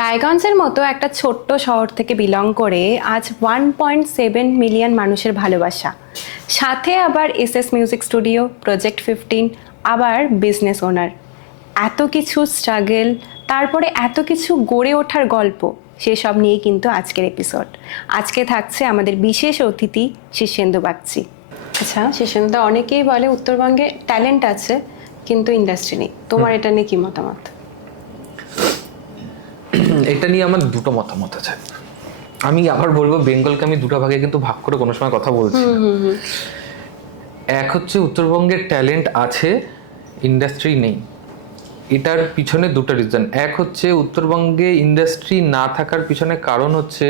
রায়গঞ্জের মতো একটা ছোট্ট শহর থেকে বিলং করে আজ 1.7 মিলিয়ন মানুষের ভালোবাসা, সাথে আবার এসএস মিউজিক স্টুডিও, প্রজেক্ট 15, আবার বিজনেস ওনার, এত কিছু স্ট্রাগল, তারপরে এত কিছু গড়ে ওঠার গল্প, সেসব নিয়েই কিন্তু আজকের এপিসোড। আজকে থাকছে আমাদের বিশেষ অতিথি শীর্ষেন্দু বাগচি। আচ্ছা শীর্ষেন্দু, অনেকেই বলে উত্তরবঙ্গে ট্যালেন্ট আছে কিন্তু ইন্ডাস্ট্রি নেই, তোমার এটা নিয়ে কি মতামত? এটা নিয়ে আমার দুটো মতামত আছে। আমি আবার বলবো, বেঙ্গলকে আমি দুটো ভাগে কিন্তু ভাগ করে কোনো সময় কথা বলছি না। এক হচ্ছে উত্তরবঙ্গের ট্যালেন্ট আছে, ইন্ডাস্ট্রি নেই। এটার পিছনে দুটো রিজন। এক হচ্ছে উত্তরবঙ্গে ইন্ডাস্ট্রি না থাকার পিছনে কারণ হচ্ছে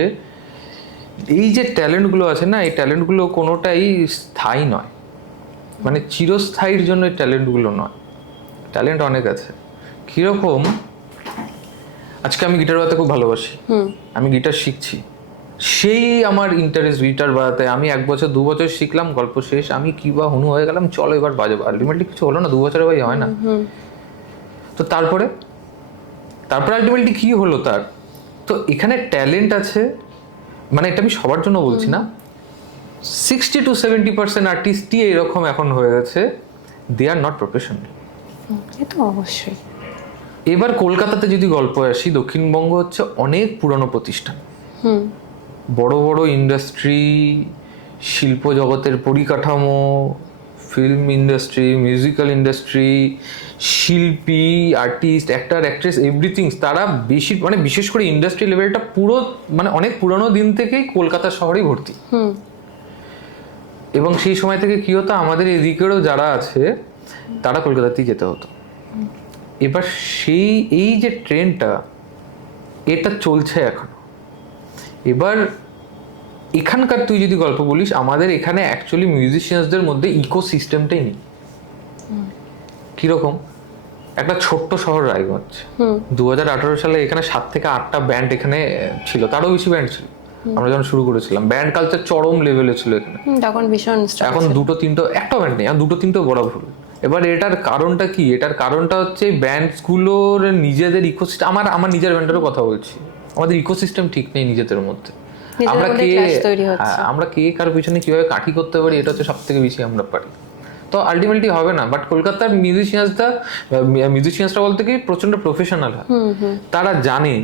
এই যে ট্যালেন্টগুলো আছে না, এই ট্যালেন্টগুলো কোনোটাই স্থায়ী নয়, মানে চিরস্থায়ীর জন্য এই ট্যালেন্টগুলো নয়। ট্যালেন্ট অনেক আছে। কীরকম, আজকে আমি গিটার বাজাতে খুব ভালোবাসি, আমি গিটার শিখছি, সেই আমার ইন্টারেস্ট গিটার বাজাতে। আমি 1 বছর 2 বছর শিখলাম, গল্প শেষ, আমি কি বা হুনু হয়ে গেলাম, চলো এবার বাজাবো। আলটিমেটলি কিছু হলো না, 2 বছরে ভাই হয় না। তো তারপরে আলটিমেটলি কি হলো তার? তো এখানে ট্যালেন্ট আছে, মানে এটা আমি সবার জন্য বলছি না, 60 to 70% আর্টিস্টই এরকম এখন হয়ে গেছে, দে আর নট প্রফেশনাল। এ তো অবশ্যই। এবার কলকাতাতে যদি গল্প আসি, দক্ষিণবঙ্গ হচ্ছে অনেক পুরনো প্রতিষ্ঠান, বড় বড় ইন্ডাস্ট্রি, শিল্প জগতের পরিকাঠামো, ফিল্ম ইন্ডাস্ট্রি, মিউজিক্যাল ইন্ডাস্ট্রি, শিল্পী, আর্টিস্ট, অ্যাক্টর, অ্যাক্ট্রেস, এভরিথিং, তারা বেশি মানে বিশেষ করে ইন্ডাস্ট্রি লেভেলটা পুরো মানে অনেক পুরনো দিন থেকেই কলকাতা শহরেই ভর্তি। এবং সেই সময় থেকে কি হতো, আমাদের এদিকেরও যারা আছে তারা কলকাতাতেই যেতে হতো। এবার সেই এই যে ট্রেনটা, এটা চলছে এখন। এবার এখানকার তুই যদি গল্প বলিস, আমাদের এখানে অ্যাকচুয়ালি মিউজিশিয়ানসদের মধ্যে ইকোসিস্টেমটাই নেই। কিরকম, একটা ছোট্ট শহর রায়গঞ্জ, 2018 সালে এখানে 7 থেকে 8টা ব্যান্ড এখানে ছিল, তারও বেশি ব্যান্ড ছিল আমরা যখন শুরু করেছিলাম। ব্যান্ড কালচার চরম লেভেলে ছিল এখানে, তখন ভীষণ। এখন 2-3টো, একটা ব্যান্ড নেই, আর 2-3টো বড় ভুল। এবার এটার কারণটা কি? এটার কারণটা হচ্ছে ব্যান্ডসগুলোর নিজেদের ইকোসিস্টেম। আমার নিজের ব্যান্ডেরও কথা বলছি, আমাদের ইকোসিস্টেম ঠিক নেই নিজেদের মধ্যে। আমরা কে কার পিছনে কিভাবে কাঠি করতে পারি, এটা হচ্ছে সব থেকে বেশি আমরা পারি। তো আলটিমেটলি হবে না। বাট কলকাতার মিউজিশিয়ানসরা বলতে কি প্রচন্ড প্রফেশনাল হয়। তারা জানে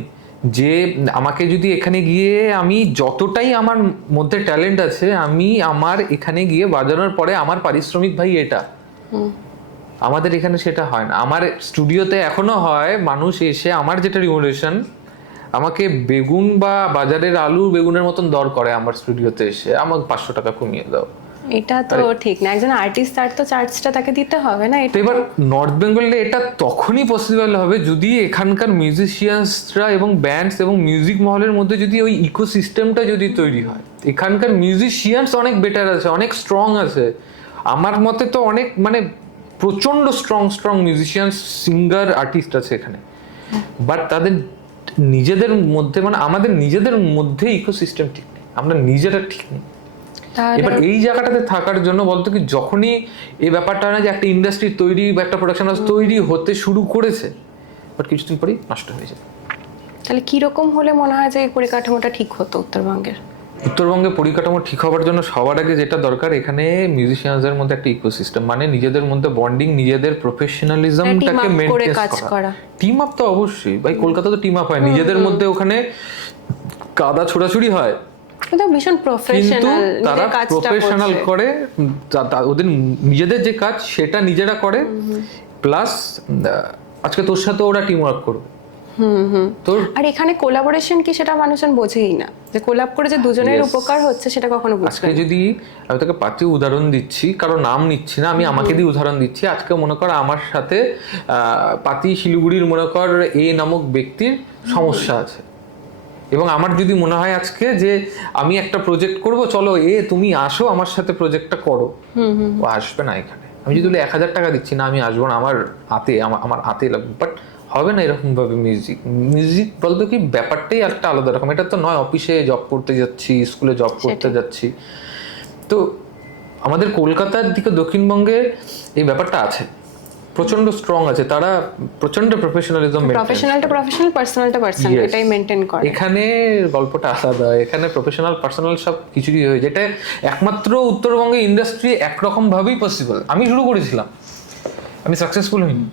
যে আমাকে যদি এখানে গিয়ে আমি যতটাই আমার মধ্যে ট্যালেন্ট আছে, আমি আমার এখানে গিয়ে বাজানোর পরে আমার পারিশ্রমিক ভাই এটা। আমাদের এখানে সেটা হয় না। আমার স্টুডিওতে এখনো হয়, মানুষ এসে আমার যেটা রিমুনারেশন, আমাকে বেগুন বা বাজারের আলু বেগুনের মতন দর করে আমার স্টুডিওতে এসে, আমাকে 500 টাকা কমিয়ে দাও। এটা তো ঠিক না, একজন আর্টিস্ট তার তো চার্জটা তাকে দিতে হবে না। এবার নর্থ বেঙ্গলে এটা তখনই পসিবল হবে যদি এখানকার মিউজিশিয়ানসরা এবং ব্যান্ডস এবং মিউজিক মহলের মধ্যে যদি ওই ইকোসিস্টেমটা যদি তৈরি হয়। এখানকার মিউজিশিয়ানস অনেক বেটার আছে, অনেক স্ট্রং আছে, আমার মতে তো অনেক মানে প্রচন্ড স্ট্রং মিউজিশিয়ানস, সিঙ্গার, আর্টিস্ট আছে এখানে। বাট তাদের নিজেদের মধ্যে মানে আমাদের নিজেদের মধ্যে ইকোসিস্টেম ঠিক নেই, আমরা নিজেরা ঠিক নেই। এবার এই জায়গাটাতে থাকার জন্য বলতো কি, যখনই এই ব্যাপারটা না যে একটা ইন্ডাস্ট্রি তৈরি বা একটা প্রোডাকশন হাউস তৈরি হতে শুরু করেছে, বাট কিছুদিন পরেই নষ্ট হয়ে যায়। তাহলে কিরকম হলে মনে হয় যে এই পরিকাঠামোটা ঠিক হতো উত্তরবঙ্গের? উত্তরবঙ্গে পরিকাঠামো ঠিক হওয়ার জন্য সবার আগে যেটা দরকার, এখানে মিউজিশিয়ানসদের মধ্যে একটা ইকোসিস্টেম, মানে নিজেদের মধ্যে বন্ডিং, নিজেদের প্রফেশনালিজমটাকে মেইনটেইন করা। টিম আপ তো অবশ্যই ভাই, কলকাতা তো টিম আপ হয় নিজেদের মধ্যে, ওখানে কাদা ছোড়াছুড়ি হয়, ভীষণ প্রফেশনাল, তারা প্রফেশনাল করে, ওদের নিজেদের যে কাজ সেটা নিজেরা করে, প্লাস আজকে তোর সাথে ওরা টিম ওয়ার্ক করবে। আর এখানে কোলাবোরেশন কি, সেটা মানুষজন বোঝেই না, যে কোলাব করে যে দুজনের উপকার হচ্ছে সেটা কখনো বুঝবে না। আজকে যদি আমি তোকে পাতি উদাহরণ দিচ্ছি, কারো নাম নিচ্ছি না, আমি আমাকে দিয়ে উদাহরণ দিচ্ছি। আজকে মনে কর আমার সাথে পাতি শিলিগুড়ির মনে কর এ নামক ব্যক্তির সমস্যা আছে, এবং আমার যদি মনে হয় আজকে যে আমি একটা প্রজেক্ট করব, চলো তুমি আসো আমার সাথে প্রজেক্টটা করো, ও আসবে না এখানে। আমি যদি 1000 টাকা দিচ্ছি না, আমি আসবো না, আমার হাতে লাগবে। বাট হবে না এরকম ভাবে। মিউজিক বলতে কি ব্যাপারটাই একটা আলাদা রকম। এটা তো নয় অফিসে জব করতে যাচ্ছি, স্কুলে জব করতে যাচ্ছি। তো আমাদের কলকাতার দিকে দক্ষিণবঙ্গে এই ব্যাপারটা আছে, প্রচন্ড স্ট্রং আছে, তারা প্রচন্ড professionalism, professional to professional, personal to personal, Yes. এটাই মেনটেন করে। এখানে গল্পটা আলাদা, এখানে প্রফেশনাল পার্সোনাল সব কিছুই হয়, যেটা একমাত্র উত্তরবঙ্গে ইন্ডাস্ট্রি একরকম ভাবেই পসিবল। আমি শুরু করেছিলাম, আমি সাকসেসফুল হইনি,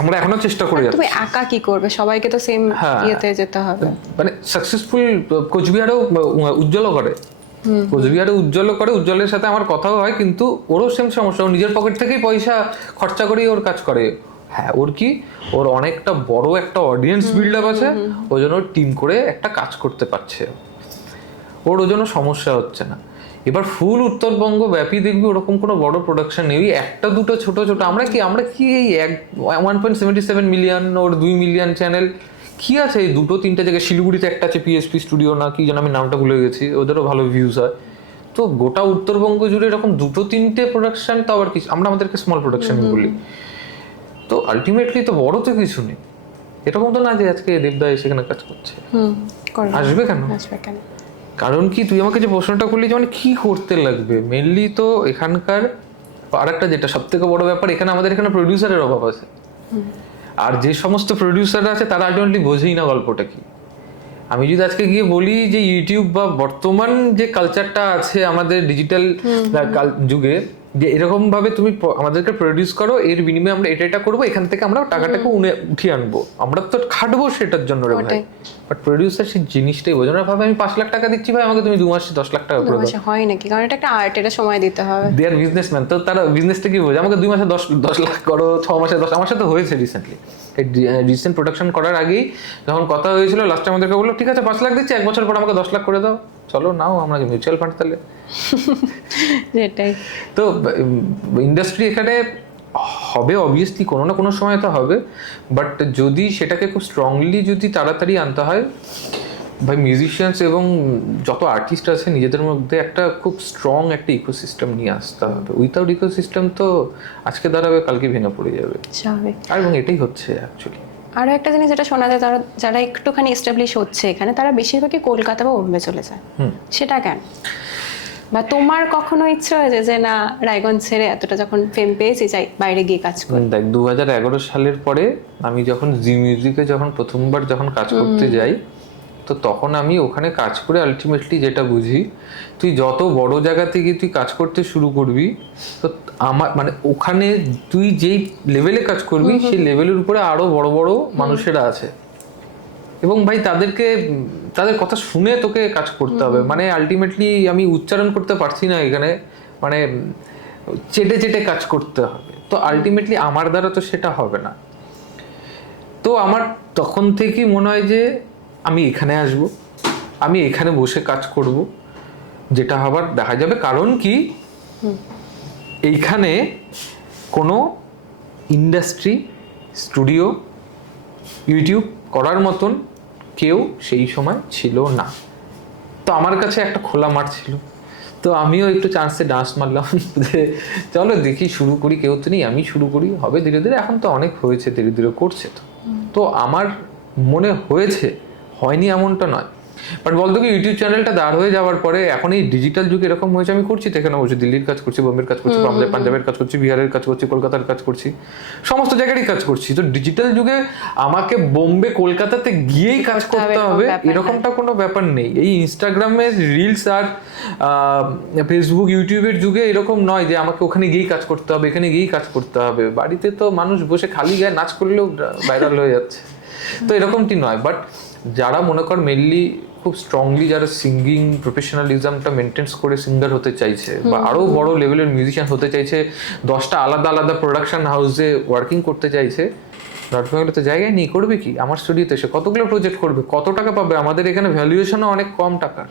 আমরা এখনো চেষ্টা করে যাচ্ছি। তুমি একা কি করবে, সবাইকে তো সেম হ্যাঁ। ইয়েতে যেতে হবে। মানে সাকসেসফুল কোচবিহারেও উজ্জ্বলও করে, কোচবিহারে উজ্জ্বলও করে, উজ্জ্বলের সাথে আমার কথাও হয়, কিন্তু ওরও সেম সমস্যা, ও নিজের পকেট থেকেই পয়সা খরচা করেই ওর কাজ করে। হ্যাঁ, ওর কি, ওর অনেকটা বড় একটা অডিয়েন্স বিল্ড আপ আছে, ওই জন্য টিম করে একটা কাজ করতে পারছে, ওর ওই জন্য সমস্যা হচ্ছে না। এবার ফুল উত্তরবঙ্গ ব্যাপী দেখবি ওরকম কোনো বড় প্রোডাকশন নেই, একটা দুটো ছোট ছোট। আমরা কি এই 1.77 মিলিয়ন ওর 2 মিলিয়ন চ্যানেল কি আছে, এই দুটো তিনটে জায়গায়, শিলিগুড়িতে একটা আছে পিএসপি স্টুডিও না কি যেন, আমি নামটা ভুলে গেছি, ওদেরও ভালো ভিউজ হয়। তো গোটা উত্তরবঙ্গ জুড়ে এরকম দুটো তিনটে প্রোডাকশন, তো আবার কি আমরা আমাদেরকে স্মল প্রোডাকশন বলি। তো আলটিমেটলি তো বড় তো কিছু নেই, এরকম তো না যে আজকে দেবদা সেখানে কাজ করছে, আসবে কেন? আসবে কেন? কারণ কি, তুই আমাকে যে প্রশ্নটা করলি যে মানে কি করতে লাগবে, মেনলি তো এখানকার আরেকটা যেটা সব থেকে বড় ব্যাপার, এখানে আমাদের এখানে প্রডিউসারের অভাব আছে। আর যে সমস্ত প্রডিউসার আছে তারা আলটিমেটলি বোঝেই না গল্পটা কি। আমি যদি আজকে গিয়ে বলি যে ইউটিউব বা বর্তমান যে কালচারটা আছে আমাদের ডিজিটাল যুগে, যে এরকম ভাবে তুমি আমাদেরকে প্রডিউস করো, এর বিনিময়ে আমরা এটা করবো, এখান থেকে আমরা টাকাটাকে উঠিয়ে আনবো, আমরা তো খাটবো সেটার জন্য রে ভাই। বাট প্রডিউসার সেই জিনিসটাই বোঝে না, ভাবে আমি 5 লাখ টাকা দিচ্ছি ভাই, আমাকে তুমি 2 মাসে 10 লাখ টাকা করে দাও। হয় নাকি? কারণ এটা একটা আর্ট, এটা সময় দিতে হবে। দে আর বিজনেসম্যান, তো তারা বিজনেসটা কি বোঝে, আমাকে 2 মাসে 10 লাখ করো, 6 মাসে 10। আমার সাথে হয়েছে রিসেন্টলি, এই রিসেন্ট প্রোডাকশন করার আগেই যখন কথা হয়েছিল, লাস্টে আমাদেরকে বললো ঠিক আছে 5 লাখ দিচ্ছি, 1 বছর পর আমাকে 10 লাখ করে দাও, চলো নাও, আমরা মিউচুয়াল ফান্ড তাহলে। যেটাই তো ইন্ডাস্ট্রি এখানে হবে, অবভিয়াসলি কোনো না কোনো সময় তো হবে, বাট যদি সেটাকে খুব স্ট্রংলি যদি তাড়াতাড়ি আনতে হয় ভাই, মিউজিশিয়ানস এবং যত আর্টিস্ট আছে নিজেদের মধ্যে একটা খুব স্ট্রং একটা ইকোসিস্টেম নিয়ে আসতে হবে। উইথাউট ইকোসিস্টেম তো আজকে দাঁড়াবে, কালকে ভেঙে পড়ে যাবে, স্বাভাবিক। আর এবং এটাই হচ্ছে অ্যাকচুয়ালি। আরও একটা জিনিস যেটা শোনা যায়, যারা একটুখানি এস্টাবলিশ হচ্ছে এখানে, তারা বেশিরভাগই কলকাতা বা বোম্বে চলে যায়। সেটা কেন? বা তোমার কখনো ইচ্ছে হয়েছে যে না, রায়গঞ্জ ছেড়ে এতটা যখন ফেম পেয়েছি, চাই বাইরে গিয়ে কাজ করি? দেখ, 2011 সালের পরে আমি যখন জি মিউজিকে প্রথমবার কাজ করতে যাই, তো তখন আমি ওখানে কাজ করে আলটিমেটলি যেটা বুঝি, তুই যত বড় জায়গা থেকে তুই কাজ করতে শুরু করবি, তো আমার মানে ওখানে তুই যেই লেভেলে কাজ করবি সেই লেভেলের উপরে আরো বড় বড় মানুষেরা আছে, এবং ভাই তাদের কথা শুনে তোকে কাজ করতে হবে। মানে আলটিমেটলি আমি উচ্চারণ করতে পারছি না এখানে, মানে চেটে চেটে কাজ করতে হবে, তো আলটিমেটলি আমার দ্বারা তো সেটা হবে না। তো আমার তখন থেকেই মনে হয় যে আমি এখানে আসব, আমি এখানে বসে কাজ করব, যেটা হবার দেখা যাবে। কারণ কি, এইখানে কোনো ইন্ডাস্ট্রি, স্টুডিও, ইউটিউব করার মতন কেউ সেই সময় ছিল না। তো আমার কাছে একটা খোলা মাঠ ছিল, তো আমিও একটু চান্সে ডান্স মারলাম যে চলো দেখি শুরু করি, কেউ তো নেই, আমি শুরু করি, হবে ধীরে ধীরে। এখন তো অনেক হয়েছে, ধীরে ধীরে করছে। তো আমার মনে হয়েছে, হয়নি এমনটা নয়। বাট বলতো কি, ইউটিউব চ্যানেলটা দাঁড় হয়ে যাওয়ার পরে এখন এই ডিজিটাল যুগে এরকম হয়েছে, আমি করছি তো এখানে বসে, দিল্লির কাজ করছি, বোম্বের কাজ করছি, পাঞ্জাবের কাজ করছি, বিহারের কাজ করছি, কলকাতার কাজ করছি, সমস্ত জায়গারই কাজ করছি। তো ডিজিটাল যুগে আমাকে বোম্বে কলকাতাতে গিয়েই কাজ করতে হবে এরকমটা কোনো ব্যাপার নেই। এই ইনস্টাগ্রামের রিলস আর ফেসবুক ইউটিউবের যুগে এরকম নয় যে আমাকে ওখানে গিয়েই কাজ করতে হবে, এখানে গিয়েই কাজ করতে হবে। বাড়িতে তো মানুষ বসে খালি গায়ে নাচ করলেও ভাইরাল হয়ে যাচ্ছে, তো এরকমটি নয়। বাট যারা মনে কর মেনলি খুব স্ট্রংলি যারা সিঙ্গিং প্রফেশনালিজমটা মেনটেন্স করে সিঙ্গার হতে চাইছে, বা আরো বড় লেভেলের মিউজিশিয়ান হতে চাইছে, 10টা আলাদা আলাদা প্রোডাকশন হাউসে ওয়ার্কিং করতে চাইছে, নর্থ বেঙ্গলে তো জায়গায় নেই, করবে কি? আমার স্টুডিওতে এসে কতগুলো প্রজেক্ট করবে, কত টাকা পাবে? আমাদের এখানে ভ্যালুয়েশনও অনেক কম টাকা।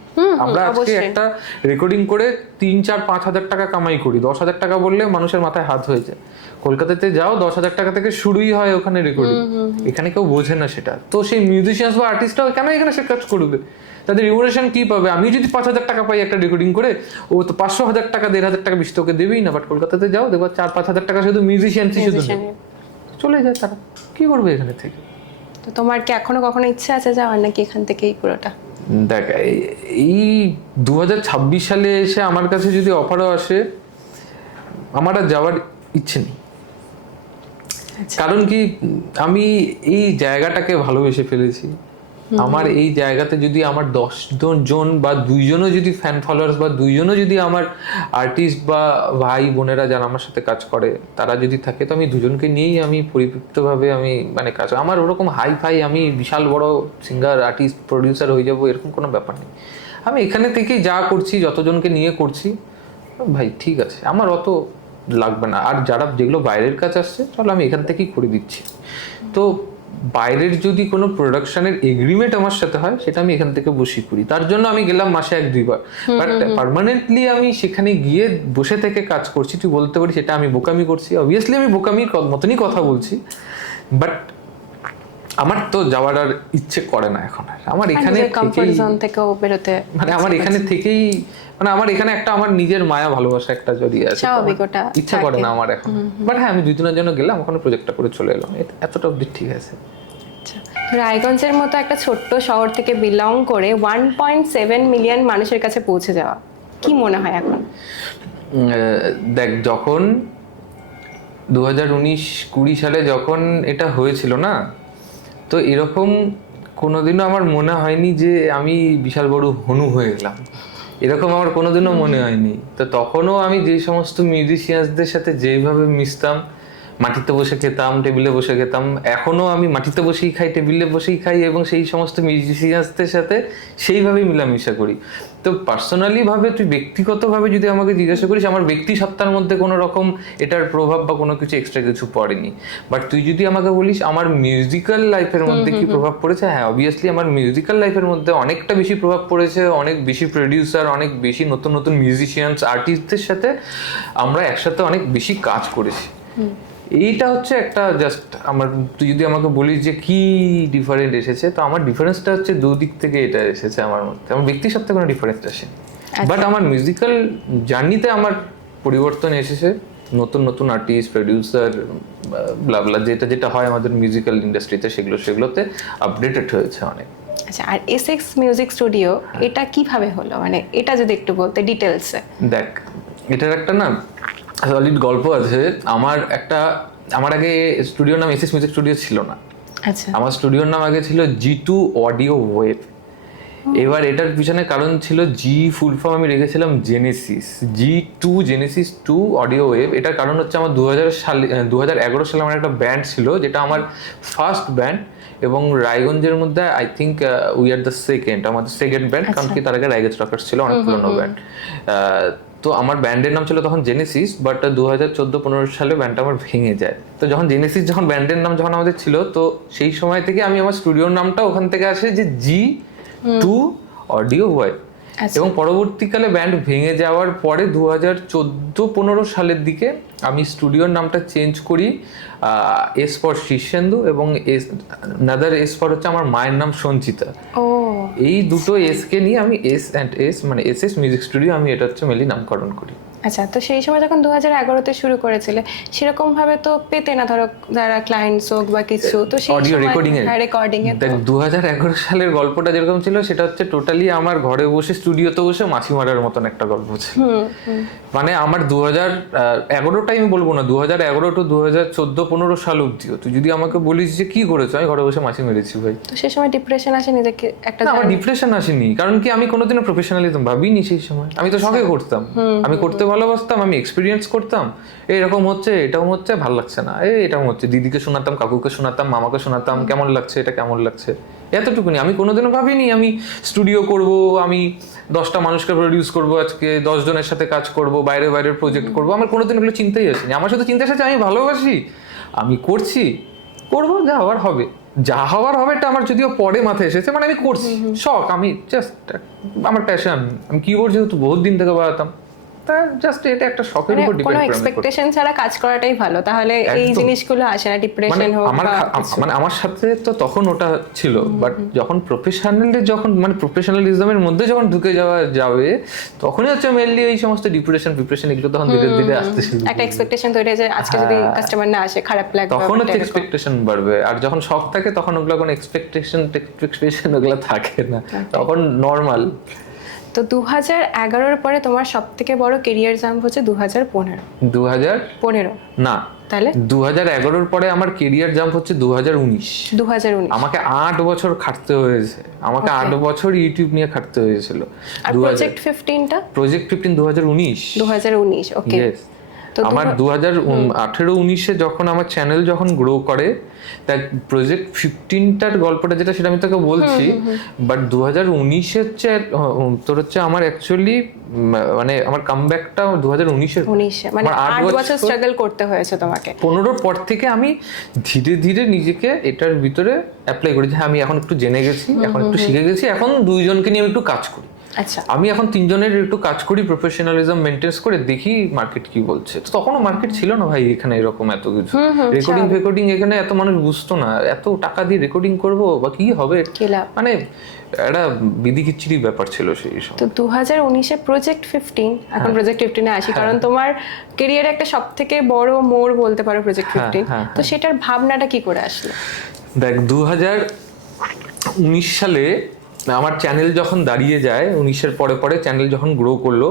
আমরা আজকে একটা রেকর্ডিং করে 3-4-5 হাজার টাকা কামাই করি, 10,000 টাকা বললে মানুষের মাথায় হাত হয়ে যায়। কলকাতাতে যাও, 10,000 টাকা থেকে শুরুই হয় ওখানে রেকর্ডিং, এখানে কেউ বোঝে না সেটা। তো সেই মিউজিশিয়ানস বা আর্টিস্টরাও কেন এখানে সে কাজ করবে? তাদের রিমুনারেশন কি পাবে? আমি যদি 5,000 টাকা পাই একটা রেকর্ডিং করে, ও তো 500,000 টাকা 1,500 টাকা বেশি তোকে দেবেই না। বাট কলকাতাতে যাও, দেখো 4-5 হাজার টাকা শুধু মিউজিশিয়ান শুধু চলে যায়, তারা কি করবে এখানে থেকে? তো তোমার কি এখনো কখনো ইচ্ছা আছে যাওয়ার, নাকি এখান থেকেই পুরোটা? দেখ, এই 2026 সালে এসে আমার কাছে যদি অফারও আসে, আমার আর যাওয়ার ইচ্ছে নেই। কারণ কি আমি এই জায়গাটাকে ভালোবেসে ফেলেছি। আমার এই জায়গাতে যদি আমার 10 জন বা 2জনও যদি ফ্যান ফলোয়ার্স বা 2জনও যদি আমার আর্টিস্ট বা ভাই বোনেরা যারা আমার সাথে কাজ করে তারা যদি থাকে, তো আমি 2জনকে নিয়েই আমি পরিপৃক্তভাবে আমি মানে কাজ, আমার ওরকম হাই ফাই আমি বিশাল বড় সিঙ্গার আর্টিস্ট প্রডিউসার হয়ে যাবো এরকম কোনো ব্যাপার নেই। আমি এখানে থেকেই যা করছি, যতজনকে নিয়ে করছি, ভাই ঠিক আছে, আমার অত লাগবে না। আর যারা যেগুলো বাইরের কাজ আসছে, চলো আমি এখান থেকেই করে দিচ্ছি। তো বাইরের যদি কোনো প্রোডাকশনের এগ্রিমেন্ট আমার সাথে হয়, সেটা আমি এখান থেকে বসে করি। তার জন্য আমি গেলাম মাসে 1-2বার, বাট পার্মানেন্টলি আমি সেখানে গিয়ে বসে থেকে কাজ করছি, তুই বলতে পারি সেটা আমি বোকামি করছি। অবভিয়াসলি আমি বোকামির মতনই কথা বলছি, বাট আমার তো যাওয়ার আর ইচ্ছে করে না এখন। আমার এখানে থেকেও বেরোতে, মানে আমার এখানে থেকেই, মানে আমার এখানে একটা আমার নিজের মায়া ভালোবাসা একটা জড়িয়ে আছে, ইচ্ছা করে না আমার এখন। বাট হ্যাঁ, আমি 2 দিনের জন্য গেলাম, ওখানে প্রজেক্টটা করে চলে এলাম, এতটা অবধি ঠিক আছে। রায়গঞ্জের মতো একটা ছোট্ট শহর থেকে বিলং করে 1.7 মিলিয়ন মানুষের কাছে পৌঁছে যাওয়া, কি মনে হয় এখন? দেখ, যখন 2019-20 সালে যখন এটা হয়েছিল না, তো এরকম কোনোদিনও আমার মনে হয়নি যে আমি বিশাল বড় হনু হয়ে গেলাম, এরকম আমার কোনোদিনও মনে হয়নি। তো তখনও আমি যে সমস্ত মিউজিশিয়ানসদের সাথে যেভাবে মিশতাম, মাটিতে বসে খেতাম, টেবিলে বসে খেতাম, এখনো আমি মাটিতে বসেই খাই, টেবিলে বসেই খাই, এবং সেই সমস্ত মিউজিশিয়ানসদের সাথে সেইভাবেই মিলামিশা করি। তো পার্সোনালি ভাবে, তুই ব্যক্তিগতভাবে যদি আমাকে জিজ্ঞাসা করিস, আমার ব্যক্তি সত্তার মধ্যে কোনো রকম এটার প্রভাব বা কোনো কিছু এক্সট্রা কিছু পড়েনি। বাট তুই যদি আমাকে বলিস আমার মিউজিক্যাল লাইফের মধ্যে কি প্রভাব পড়েছে, হ্যাঁ অবভিয়াসলি আমার মিউজিক্যাল লাইফের মধ্যে অনেকটা বেশি প্রভাব পড়েছে। অনেক বেশি প্রডিউসার, অনেক বেশি নতুন নতুন মিউজিশিয়ানস, আর্টিস্টদের সাথে আমরা একসাথে অনেক বেশি কাজ করেছি। এইটা হচ্ছে একটা জাস্ট আমার, তুই যদি আমাকে বলিস যে কি ডিফারেন্ট এসেছে, তো আমার ডিফারেন্সটা হচ্ছে দুদিক থেকে এটা এসেছে আমার মধ্যে। আমার ব্যক্তির সাথে কোনো ডিফারেন্স আসে, বাট আমার মিউজিক্যাল জার্নিতে আমার পরিবর্তন এসেছে। নতুন নতুন আর্টিস্ট, প্রডিউসার, ব্লাবলা, যেটা যেটা হয় আমাদের মিউজিক্যাল ইন্ডাস্ট্রিতে, সেগুলোতে আপডেটেড হয়েছে অনেক। আচ্ছা, আর এসএক্স মিউজিক স্টুডিও এটা কিভাবে হলো, মানে এটা যদি একটু বলতে ডিটেলসে। দেখ, এটার একটা না সলিড গল্প আছে। আমার আগে স্টুডিওর নাম এসএস মিউজিক স্টুডিও ছিল না। আচ্ছা, আমার স্টুডিওর নাম আগে ছিল G2 অডিও ওয়েব। এবার এটার পিছনে কারণ ছিল, জি ফুল ফর্ম আমি রেখেছিলাম Genesis, G2 Genesis 2 audio web. এটার কারণ হচ্ছে আমার 2011 সালে আমার একটা ব্যান্ড ছিল, যেটা আমার ফার্স্ট ব্যান্ড, এবং রায়গঞ্জের মধ্যে I think we are the second, আমাদের সেকেন্ড ব্যান্ড। কারণ কি, তার আগে রায়গঞ্জ রকার্স ছিল, অনেক পুরোনো ব্যান্ড। তো আমার ব্যান্ডের নাম ছিল তখন জেনেসিস, বাট 2014-15 সালে ব্যান্ডটা আমার ভেঙে যায়। তো যখন জেনেসিস, যখন ব্যান্ডের নাম যখন আমাদের ছিল, তো সেই সময় থেকে আমি আমার স্টুডিওর নামটা ওখান থেকে আসে যে G2 অডিও ওয়েব। এবং পরবর্তীকালে ব্যান্ড ভেঙে যাওয়ার পরে 2014-15 সালের দিকে আমি স্টুডিওর নামটা চেঞ্জ করি, এস ফর শীর্ষেন্দু, এবং নাদার এস ফর হচ্ছে আমার মায়ের নাম সঞ্চিতা। এই দুটো এসকে নিয়ে আমি এস মানে এসএস মিউজিক স্টুডিও, আমি এটা হচ্ছে মেনলি নামকরণ করি। আচ্ছা, তো সেই সময় যখন 2011-তে শুরু করেছিলে, সেরকম ভাবে তো পেতে না, ধরো যারা ক্লায়েন্টস হোক বা কিছু, তো সেই অডিও রেকর্ডিং এ। দেখ, 2011 সালের গল্পটা যেরকম ছিল, সেটা হচ্ছে টোটালি আমার ঘরে বসে স্টুডিওতে বসে মাছি মারার মতন একটা গল্প ছিল। মানে আমার 2011টাই আমি বলবো না, 2011 টু 2014-15 সাল অব্দিও তুই যদি আমাকে বলিস যে কি করেছো, আমি ঘরে বসে মাছি মেরেছি ভাই। তো সেই সময় ডিপ্রেশন আসে নিজেকে একটা? আমার ডিপ্রেশন আসেনি, কারণ কি আমি কোনোদিনও প্রফেশনালিজম ভাবিনি সেই সময়। আমি তো শখে করতাম, আমি করতে ভালোবাসতাম, আমি এক্সপিরিয়েন্স করতাম, এরকম হচ্ছে, এটাও হচ্ছে, ভালো লাগছে না, এটাও হচ্ছে, দিদিকে শোনাতাম, কাকুকে শোনাতাম, মামাকে শোনাতাম, কেমন লাগছে, এটা কেমন লাগছে, এতটুকুনি। আমি কোনোদিনও ভাবিনি আমি স্টুডিও করব, আমি 10টা মানুষকে প্রডিউস করব, আজকে 10 জনের সাথে কাজ করব, বাইরের প্রজেক্ট করব। আমার কোনোদিন এগুলো চিন্তাই আসেনি। আমার শুধু চিন্তা এসেছে আমি ভালোবাসি, আমি করবো, যা হওয়ার হবে, এটা আমার যদিও পরে মাথায় এসেছে। মানে আমি করছি শখ, আমি জাস্ট আমার প্যাশন। আমি কিবোর্ড যেহেতু বহুত দিন থেকে বাজাতাম, জাস্ট এটা একটা শখের উপর ডিপেন্ড করে। কোনো এক্সপেকটেশন ছাড়া কাজ করাটাই ভালো, তাহলে এই জিনিসগুলো আসে না, ডিপ্রেশন হোক। মানে আমার সাথে তো তখন ওটা ছিল, বাট যখন প্রফেশনালিজমের মধ্যে যখন ঢুকে যাবে, তখনই হচ্ছে মেইনলি এই সমস্ত ডিপ্রেশন এগুলো তখন ধীরে ধীরে আসতে শুরু করে। একটা এক্সপেকটেশন তৈরি হয়ে যায়, আজকে যদি কাস্টমার না আসে খারাপ লাগবে, তখন হচ্ছে এক্সপেকটেশন বাড়বে। আর যখন শখ থাকে তখন ওগুলো কোনো এক্সপেকটেশন ওগুলো থাকে না, তখন নর্মাল। তো 2011-র পরে তোমার সব থেকে বড় কেরিয়ার জাম্প হচ্ছে 2015 না, তাহলে 2011 পরে আমার কেরিয়ার জাম্প হচ্ছে 2019। 2019 আমাকে 8 বছর খাটতে হয়েছে, আমাকে 8 বছর ইউটিউব নিয়ে খাটতে হয়েছিল। আর প্রজেক্ট 15টা প্রজেক্ট 15 2019। 2019 ওকে। তো আমার 2018-19-এ যখন আমার চ্যানেল যখন গ্রো করে, তা প্রজেক্ট 15টার গল্পটা যেটা সেটা আমি তোকে বলছি, বাট 2019 হচ্ছে তোর হচ্ছে আমার অ্যাকচুয়ালি মানে আমার কামব্যাকটা 2019-এর, মানে 8 বছর স্ট্রাগল করতে হয়েছে তোমাকে। 15 পর থেকে আমি ধীরে ধীরে নিজেকে এটার ভিতরে অ্যাপ্লাই করি যে হ্যাঁ আমি এখন একটু জেনে গেছি, এখন একটু শিখে গেছি, এখন দুইজনকে নিয়ে আমি একটু কাজ করি। আচ্ছা, আমি এখন তিনজনের একটু কাজ করি, প্রফেশনালিজম মেনটেন করে দেখি মার্কেট কি বলছে। তখনও মার্কেট ছিল না ভাই এখানে এরকম এত কিছু, রেকর্ডিং এখানে এত মানুষ বুঝতো না, এত টাকা দিয়ে রেকর্ডিং করবো বা কি হবে, মানে একটা বিধিকিচ্ছিরি ব্যাপার ছিল সেই সময়। তো 2019-এ প্রজেক্ট 15, এখন প্রজেক্ট 15-এ আসি, কারণ তোমার ক্যারিয়ারে একটা সবথেকে বড় মোড় বলতে পারো প্রজেক্ট 15। তো সেটার ভাবনাটা কি করে আসলো? দেখ 2019 সালে আমার চ্যানেল যখন দাঁড়িয়ে যায়, 19-এর পরে পরে চ্যানেল যখন গ্রো করলো,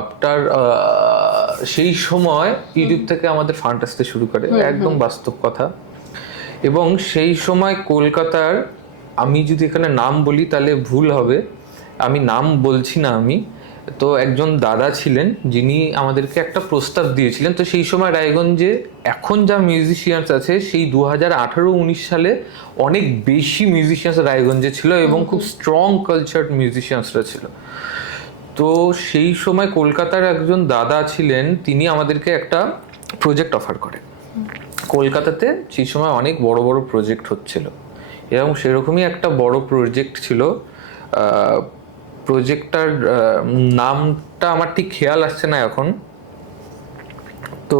আফটার সেই সময় ইউটিউব থেকে আমাদের ফান্ড আসতে শুরু করে, একদম বাস্তব কথা। এবং সেই সময় কলকাতার, আমি যদি এখানে নাম বলি তাহলে ভুল হবে, আমি নাম বলছি না আমি, তো একজন দাদা ছিলেন যিনি আমাদেরকে একটা প্রস্তাব দিয়েছিলেন। তো সেই সময় রায়গঞ্জে এখন যা মিউজিশিয়ানস আছে, সেই 2018-19 সালে অনেক বেশি মিউজিশিয়ানস রায়গঞ্জে ছিল এবং খুব স্ট্রং কালচার্ড মিউজিশিয়ানসরা ছিল। তো সেই সময় কলকাতার একজন দাদা ছিলেন, তিনি আমাদেরকে একটা প্রজেক্ট অফার করেন। কলকাতাতে সেই সময় অনেক বড় বড় প্রজেক্ট হচ্ছিল এবং সেরকমই একটা বড় প্রজেক্ট ছিল। প্রজেক্টটার নামটা আমার ঠিক খেয়াল আসছে না এখন। তো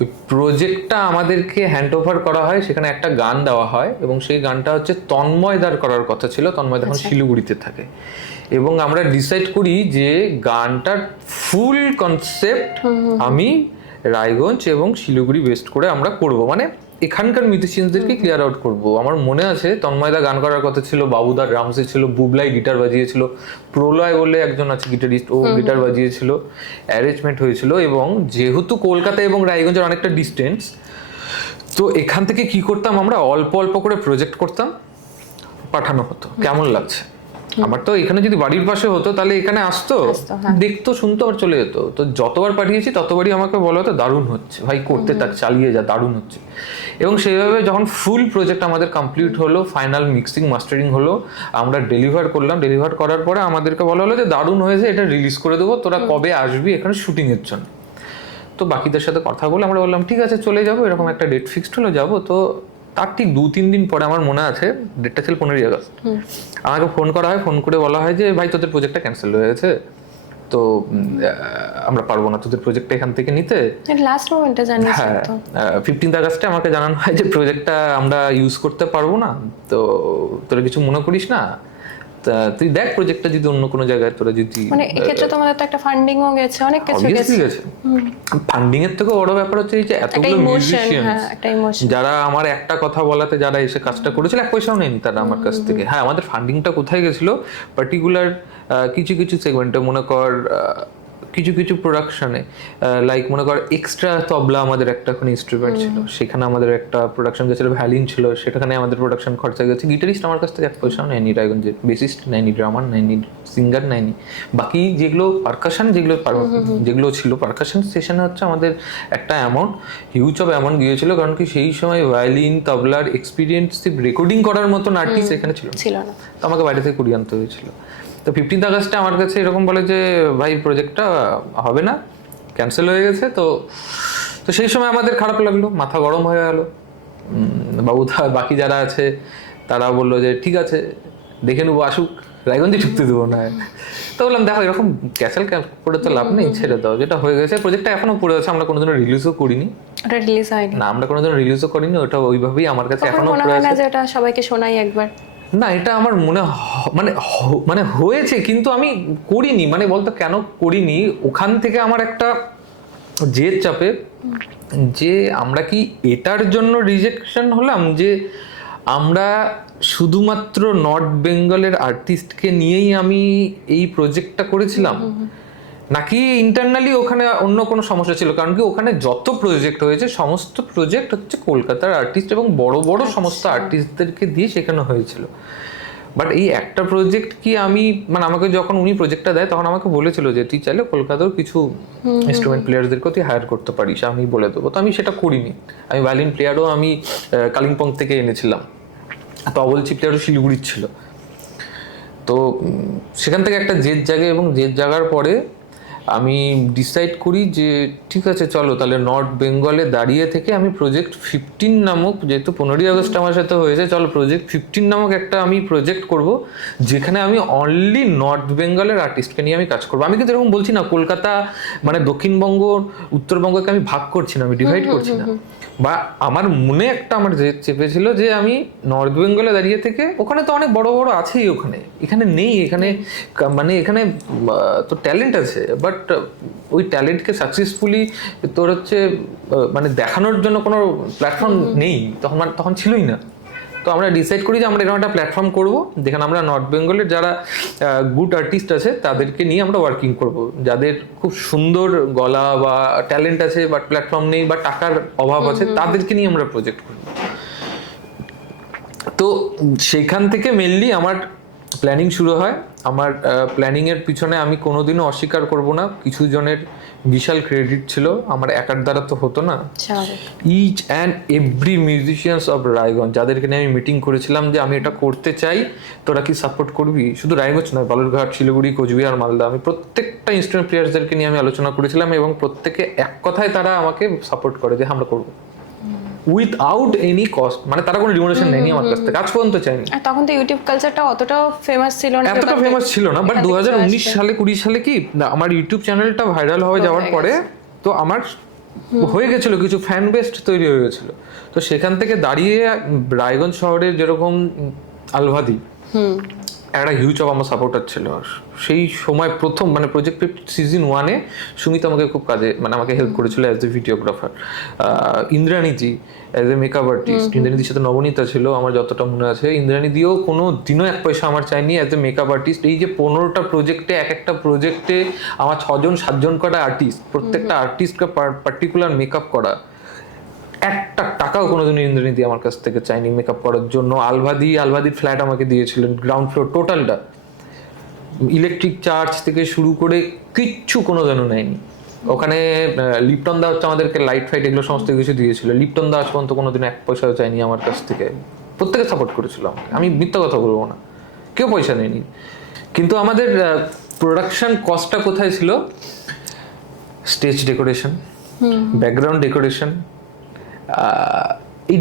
ওই প্রজেক্টটা আমাদেরকে হ্যান্ড ওভার করা হয়, সেখানে একটা গান দেওয়া হয় এবং সেই গানটা হচ্ছে তন্ময়দার করার কথা ছিল। তন্ময়দা এখন শিলিগুড়িতে থাকে এবং আমরা ডিসাইড করি যে গানটার ফুল কনসেপ্ট আমি রায়গঞ্জ এবং শিলিগুড়ি বেস্ট করে আমরা করব, মানে এখানকার মিউজিশিয়ানদেরকে ক্লিয়ার আউট করব। আমার মনে আছে তন্ময়দা গান করার কথা ছিল, বাবুদা ড্রামসে ছিল, বুবলাই গিটার বাজিয়েছিল, প্রলয় বলে একজন আছে গিটারিস্ট, ও গিটার বাজিয়েছিল, অ্যারেঞ্জমেন্ট হয়েছিল। এবং যেহেতু কলকাতা এবং রায়গঞ্জের অনেকটা ডিস্টেন্স, তো এখান থেকে কি করতাম, আমরা অল্প অল্প করে প্রজেক্ট করতাম, পাঠানো হতো কেমন লাগছে। আমার তো এখানে যদি বাড়ির পাশে হতো তাহলে এখানে আসতো, দেখতো, শুনতো আর চলে যেত। তো যতবার পাঠিয়েছি ততবারই আমাকে বলা হতো দারুণ হচ্ছে ভাই, করতে থাক, চালিয়ে যা, দারুণ হচ্ছে। এবং সেইভাবে যখন ফুল প্রজেক্ট আমাদের কমপ্লিট হলো, ফাইনাল মিক্সিং মাস্টারিং হলো, আমরা ডেলিভার করলাম। ডেলিভার করার পরে আমাদেরকে বলা হলো যে দারুণ হয়েছে, এটা রিলিজ করে দেবো, তোরা কবে আসবি এখানে শুটিংয়ের জন্য। তো বাকিদের সাথে কথা বলে আমরা বললাম ঠিক আছে চলে যাবো, এরকম একটা ডেট ফিক্সড হলো, যাবো। তো তার ঠিক 2-3 দিন পরে আমার মনে আছে, ডেটটা ছিল 15ই আগস্ট, আমাকে ফোন করা হয়। ফোন করে বলা হয় যে ভাই তোদের প্রজেক্টটা ক্যান্সেল হয়ে গেছে, তো আমরা পারবো না তোদের প্রজেক্টটা এখান থেকে নিতে। লাস্ট মোমেন্টে জানিয়েছে। হ্যাঁ, 15 আগস্টে আমাকে জানানো হয় যে প্রজেক্টটা আমরা ইউজ করতে পারবো না, তো তোরা কিছু মনে করিস না, তুই দেখ প্রজেক্টটা যদি অন্য কোনো জায়গায় তোরা যদি, মানে এক্ষেত্রে তোমাদের তো একটা ফান্ডিংও গেছে, অনেক কিছু গেছে। ফান্ডিং এর থেকে বড় ব্যাপার হচ্ছে যে এতগুলো মিউজিশিয়ান যারা আমার একটা কথা বলাতে যারা এসে কাজটা করেছিল, 1 পয়সাও নেয়নি তারা আমার কাছ থেকে। হ্যাঁ, আমাদের ফান্ডিংটা কোথায় গেছিল, পার্টিকুলার কিছু কিছু সেগমেন্টে, মনে কর কিছু কিছু প্রোডাকশনে, লাইক মনে কর এক্সট্রা তবলা আমাদের একটা ওখানে ইনস্ট্রুমেন্ট ছিল, সেখানে আমাদের একটা প্রোডাকশন গেছিল, ভ্যালিন ছিল, সেখানে আমাদের প্রোডাকশন খরচা গেছে। গিটারিস্ট আমার কাছ থেকে 1 পয়সাও নেয়নি রায়গঞ্জের, বেসিস্ট নেয়নি, ড্রামার নেয়নি, সিঙ্গার নেয়নি। বাকি যেগুলো পারকাশন, যেগুলো ছিল পারকাশন সেশনে হচ্ছে আমাদের একটা অ্যামাউন্ট, হিউজ অফ অ্যামাউন্ট গিয়েছিল, কারণ কি সেই সময় ভায়োলিন তবলার এক্সপিরিয়েন্সিভ রেকর্ডিং করার মতন আর্টিস্ট এখানে ছিল না, তো আমাকে বাইরে থেকে কুড়িয়ে আনতে হয়েছিল। তো 15 আগস্টে আমার কাছে এরকম বলে যে ভাই প্রজেক্টটা হবে না, ক্যান্সেল হয়ে গেছে। তো সেই সময় আমাদের খারাপ লাগলো, মাথা গরম হয়ে গেল। বাবুদা বাকি যারা আছে তারা বললো যে ঠিক আছে দেখে নেবো, আসুক, রায়গঞ্জে ঢুকতে দেবো না। তো বললাম দেখো এরকম ক্যান্সেল করে তো লাভ নেই, ছেড়ে দাও, যেটা হয়ে গেছে। প্রজেক্টটা এখনো পড়ে আছে, আমরা কোনোদিনও রিলিজও করিনি। না, আমরা কোনোদিনও রিলিজও করিনি, ওটা ওইভাবেই আমার কাছে এখনো পড়ে আছে। এটা সবাইকে শোনাই একবার। না, এটা আমার মনে মানে হয়েছে, কিন্তু আমি করিনি। মানে বলতো কেন করিনি, ওখান থেকে আমার একটা জেদ চাপে যে আমরা কি এটার জন্য রিজেকশন হলাম যে আমরা শুধুমাত্র নর্থ বেঙ্গলের আর্টিস্টকে নিয়েই আমি এই প্রজেক্টটা করেছিলাম, নাকি ইন্টারনালি ওখানে অন্য কোনো সমস্যা ছিল? কারণ কি ওখানে যত প্রজেক্ট হয়েছে সমস্ত প্রজেক্ট হচ্ছে কলকাতার আর্টিস্ট এবং বড় বড় সমস্ত আর্টিস্টদেরকে দিয়ে শেখানো হয়েছিল। বাট এই একটা প্রজেক্ট কি আমি মানে আমাকে যখন উনি প্রজেক্টটা দেয় তখন আমাকে বলেছিল যে তুই চাইলে কলকাতার কিছু ইনস্ট্রুমেন্ট প্লেয়ারদেরকেও তুই হায়ার করতে পারিস, আমি বলে দেবো। তো আমি সেটা করিনি। আমি ভায়োলিন প্লেয়ারও আমি কালিম্পং থেকে এনেছিলাম, তবলচি প্লেয়ারও শিলিগুড়ির ছিল। তো সেখান থেকে একটা জেদ জাগে এবং জেদ জাগার পরে আমি ডিসাইড করি যে ঠিক আছে চলো তাহলে নর্থ বেঙ্গলে দাঁড়িয়ে থেকে আমি প্রজেক্ট 15 নামক, যেহেতু 15ই আগস্ট আমার সাথে হয়েছে, চলো প্রজেক্ট 15 নামক একটা আমি প্রজেক্ট করব যেখানে আমি অনলি নর্থ বেঙ্গলের আর্টিস্টকে নিয়ে আমি কাজ করবো। আমি কিন্তু এরকম বলছি না কলকাতা মানে দক্ষিণবঙ্গ উত্তরবঙ্গকে আমি ভাগ করছি না, আমি ডিভাইড করছি না। বা আমার মনে একটা আমার যে চেপেছিল যে আমি নর্থ বেঙ্গলে দাঁড়িয়ে থেকে, ওখানে তো অনেক বড় বড় আছেই, এখানে নেই, এখানে মানে এখানে তো ট্যালেন্ট আছে, বাট ওই ট্যালেন্টকে সাকসেসফুলি তোর হচ্ছে মানে দেখানোর জন্য কোনো প্ল্যাটফর্ম নেই তখন ছিলই না। তো আমরা ডিসাইড করি যে আমরা এরকম একটা প্ল্যাটফর্ম করব যেখানে আমরা নর্থ বেঙ্গলের যারা গুড আর্টিস্ট আছে তাদেরকে নিয়ে আমরা ওয়ার্কিং করব, যাদের খুব সুন্দর গলা বা ট্যালেন্ট আছে বাট প্ল্যাটফর্ম নেই বা টাকার অভাব আছে, তাদেরকে নিয়ে আমরা প্রজেক্ট করব। তো সেইখান থেকে মেনলি আমার প্ল্যানিং শুরু হয়। আমার প্ল্যানিংয়ের পিছনে আমি কোনোদিনও অস্বীকার করব না, কিছু জনের বিশাল ক্রেডিট ছিল, আমার একার দ্বারা তো হতো না। Each and every musicians of Raiganj যাদেরকে নিয়ে আমি মিটিং করেছিলাম যে আমি এটা করতে চাই, তোরা কি সাপোর্ট করবি? শুধু রায়গঞ্জ নয়, বালুরঘাট, শিলিগুড়ি, কোচবিহার, মালদা, আমি প্রত্যেকটা ইনস্ট্রুমেন্ট প্লেয়ার্সদেরকে নিয়ে আমি আলোচনা করেছিলাম এবং প্রত্যেকে এক কথায় তারা আমাকে সাপোর্ট করে যে আমরা করবো উইথআউট এনি কস্ট। মানে তারা কোনো রিমুনারেশন নেয়নি আমার কাছ থেকে, আজ পর্যন্ত চাইনি। তখন তো ইউটিউব কালচারটা অতটাও ফেমাস ছিল না, এতটা ফেমাস ছিল না। বাট 2019 সালে 20 সালে কি আমার ইউটিউব চ্যানেলটা ভাইরাল হয়ে যাওয়ার পরে তো আমার হয়ে গেছিল, কিছু ফ্যান বেস্ট তৈরি হয়ে গেছিল। তো সেখান থেকে দাঁড়িয়ে রায়গঞ্জ শহরের যেরকম আলভাদি একটা হিউজ অফ আমার সাপোর্টার ছিল। সেই সময় প্রথম মানে প্রজেক্ট সিজন 1-এ সুমিত আমাকে খুব কাজে মানে আমাকে হেল্প করেছিল অ্যাজ এ ভিডিওগ্রাফার। ইন্দ্রাণীজি অ্যাজ এ মেকআপ আর্টিস্ট, ইন্দ্রাণীদির সাথে নবনীতা ছিল আমার যতটা মনে আছে। ইন্দ্রাণীদিও কোনো দিনও 1 পয়সা আমার চাইনি অ্যাজ এ মেকআপ আর্টিস্ট। এই যে 15টা প্রজেক্টে এক একটা প্রজেক্টে আমার 6জন 7জন করা আর্টিস্ট, প্রত্যেকটা আর্টিস্টকে পার্টিকুলার মেকআপ করা, একটা টাকাও কোনোদিন ইন্দ্রাণীদি আমার কাছ থেকে চাইনি মেকআপ করার জন্য। আলভাদির ফ্ল্যাট আমাকে দিয়েছিলেন, গ্রাউন্ড ফ্লোর টোটালটা, ইলেকট্রিক চার্জ থেকে শুরু করে কিচ্ছু কোনোদিনও নেয়নি। ওখানে লিপটন দা হচ্ছে আমাদেরকে লাইট ফাইট এগুলো সমস্ত কিছু দিয়েছিল। লিপটন দা আজ পর্যন্ত কোনোদিন 1 পয়সাও চাইনি আমার কাছ থেকে, প্রত্যেকে সাপোর্ট করেছিল আমাকে, আমি মিথ্যা কথা বলবো না, কেউ পয়সা নেয়নি। কিন্তু আমাদের প্রোডাকশন কস্টটা কোথায় ছিল? স্টেজ ডেকোরেশন, ব্যাকগ্রাউন্ড ডেকোরেশন, এই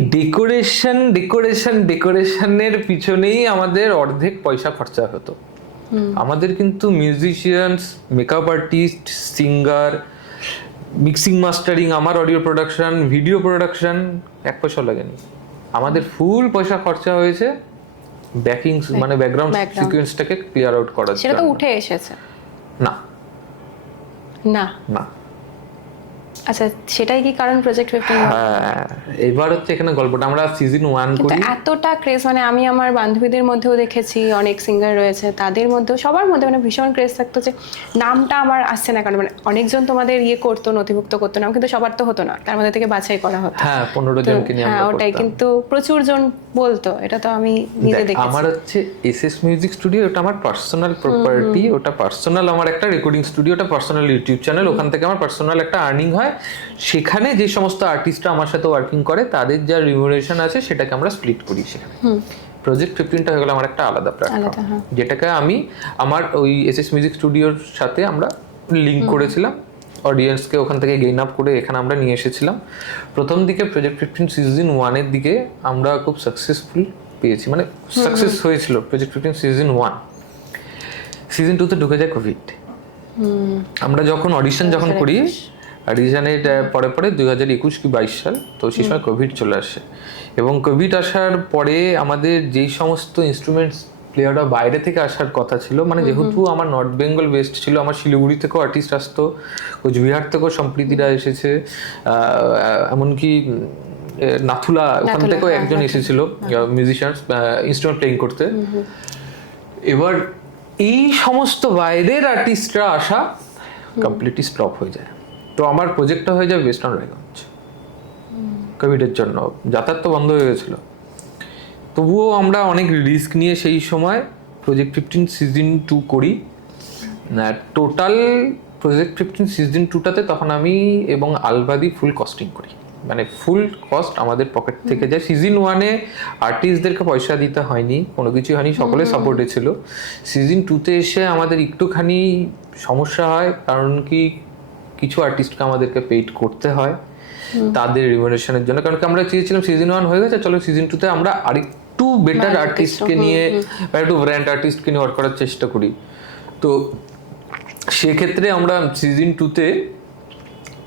ডেকোরেশনের পিছনেই আমাদের অর্ধেক পয়সা খরচা হতো। আমাদের কিন্তু musicians, makeup artist, singer, mixing mastering, আমার অডিও প্রোডাকশন, ভিডিও প্রোডাকশন 1 পয়সা লাগেনি। আমাদের ফুল পয়সা খরচা হয়েছে ব্যাকিং মানে ব্যাকগ্রাউন্ড সিকোয়েন্সটাকে ক্লিয়ার আউট করার জন্য। সেটা তো উঠে এসেছে না না না। আচ্ছা, সেটাই কি কারণ প্রজেক্ট 15? হ্যাঁ, এবার হচ্ছে এখানে গল্পটা আমরা সিজন 1 কিন্তু করি। এতটা ক্রেজ, মানে আমি আমার বান্ধবীদের মধ্যেও দেখেছি, অনেক সিঙ্গার রয়েছে, তাদের মধ্যেও সবার মধ্যে মানে ভীষণ ক্রেজ থাকতো যে নামটা আমার আসছে না, কারণ মানে অনেকজন তোমাদের করতো, নথিভুক্ত করতো নাম, কিন্তু সবার তো হতো না, তার মধ্যে থেকে বাছাই করা হতো। হ্যাঁ, 15 জনকে নিয়ে আমরা ওটাই, কিন্তু প্রচুর জন বলতো, এটা তো আমি নিজে দেখেছি। আমার হচ্ছে এসএস মিউজিক স্টুডিও, ওটা আমার পার্সোনাল প্রপার্টি, ওটা পার্সোনাল আমার একটা রেকর্ডিং স্টুডিও, ওটা পার্সোনাল ইউটিউব চ্যানেল, ওখান থেকে আমার পার্সোনাল একটা আর্নিং হয়। সেখানে যে সমস্ত আর্টিস্টরা আমার সাথে ওয়ার্কিং করে তাদের যা রিমুনারেশন আছে সেটাকে আমরা স্প্লিট করি সেখানে। প্রজেক্ট 15টা হয়ে গেল আমার একটা আলাদা প্ল্যাটফর্ম, যেটাকে আমি আমার ওই এসএস মিউজিক স্টুডিওর সাথে আমরা লিঙ্ক করেছিলাম, অডিয়েন্সকে ওখান থেকে গেইন আপ করে এখানে আমরা নিয়ে এসেছিলাম। প্রথম দিকে প্রজেক্ট 15 সিজন 1-এর দিকে আমরা খুব সাকসেসফুল পেয়েছি, মানে সাকসেস হয়েছিল প্রজেক্ট 15 সিজন 1। সিজন 2-তে ঢুকে যায় কোভিড। আমরা যখন অডিশন করি, অডিশনের পরে 2021 কি 22 সাল, তো সেই সময় কোভিড চলে আসে। এবং কোভিড আসার পরে আমাদের যেই সমস্ত ইনস্ট্রুমেন্টস প্লেয়াররা বাইরে থেকে আসার কথা ছিল, মানে যেহেতু আমার নর্থ বেঙ্গল বেস্ট ছিল, আমার শিলিগুড়ি থেকেও আর্টিস্ট আসতো, কোচবিহার থেকেও সম্প্রীতিরা এসেছে, এমনকি নাথুলা ওখান থেকেও একজন এসেছিল মিউজিশিয়ানস ইনস্ট্রুমেন্ট প্লেইং করতে। এবার এই সমস্ত বাইরের আর্টিস্টরা আসা কমপ্লিটলি স্টপ হয়ে যায়। তো আমার প্রজেক্টটা হয়ে যায় ওয়েস্টার্ন রায়গঞ্জ, কোভিডের জন্য যাতায়াত তো বন্ধ হয়ে গেছিলো। তবুও আমরা অনেক রিস্ক নিয়ে সেই সময় প্রজেক্ট 15 সিজন 2 করি। টোটাল প্রজেক্ট 15 সিজন 2টাতে তখন আমি এবং আলবাদি ফুল কস্টিং করি, মানে ফুল কস্ট আমাদের পকেট থেকে যায়। সিজন 1-এ আর্টিস্টদেরকে পয়সা দিতে হয়নি, কোনো কিছু হয়নি, সকলে সাপোর্টে ছিল। সিজন 2-তে এসে আমাদের একটুখানি সমস্যা হয়, কারণ কি কিছু আর্টিস্টকে আমাদেরকে পেইড করতে হয় তাদের রিমুনারেশনের জন্য। কারণ কি আমরা চেয়েছিলাম সিজন 1 হয়ে গেছে, চলো সিজন 2-তে আমরা আরেকটু বেটার আর্টিস্টকে নিয়ে বা একটু ব্র্যান্ড আর্টিস্টকে নিয়ে ওয়ার্ক করার চেষ্টা করি। তো সেক্ষেত্রে আমরা সিজন 2-তে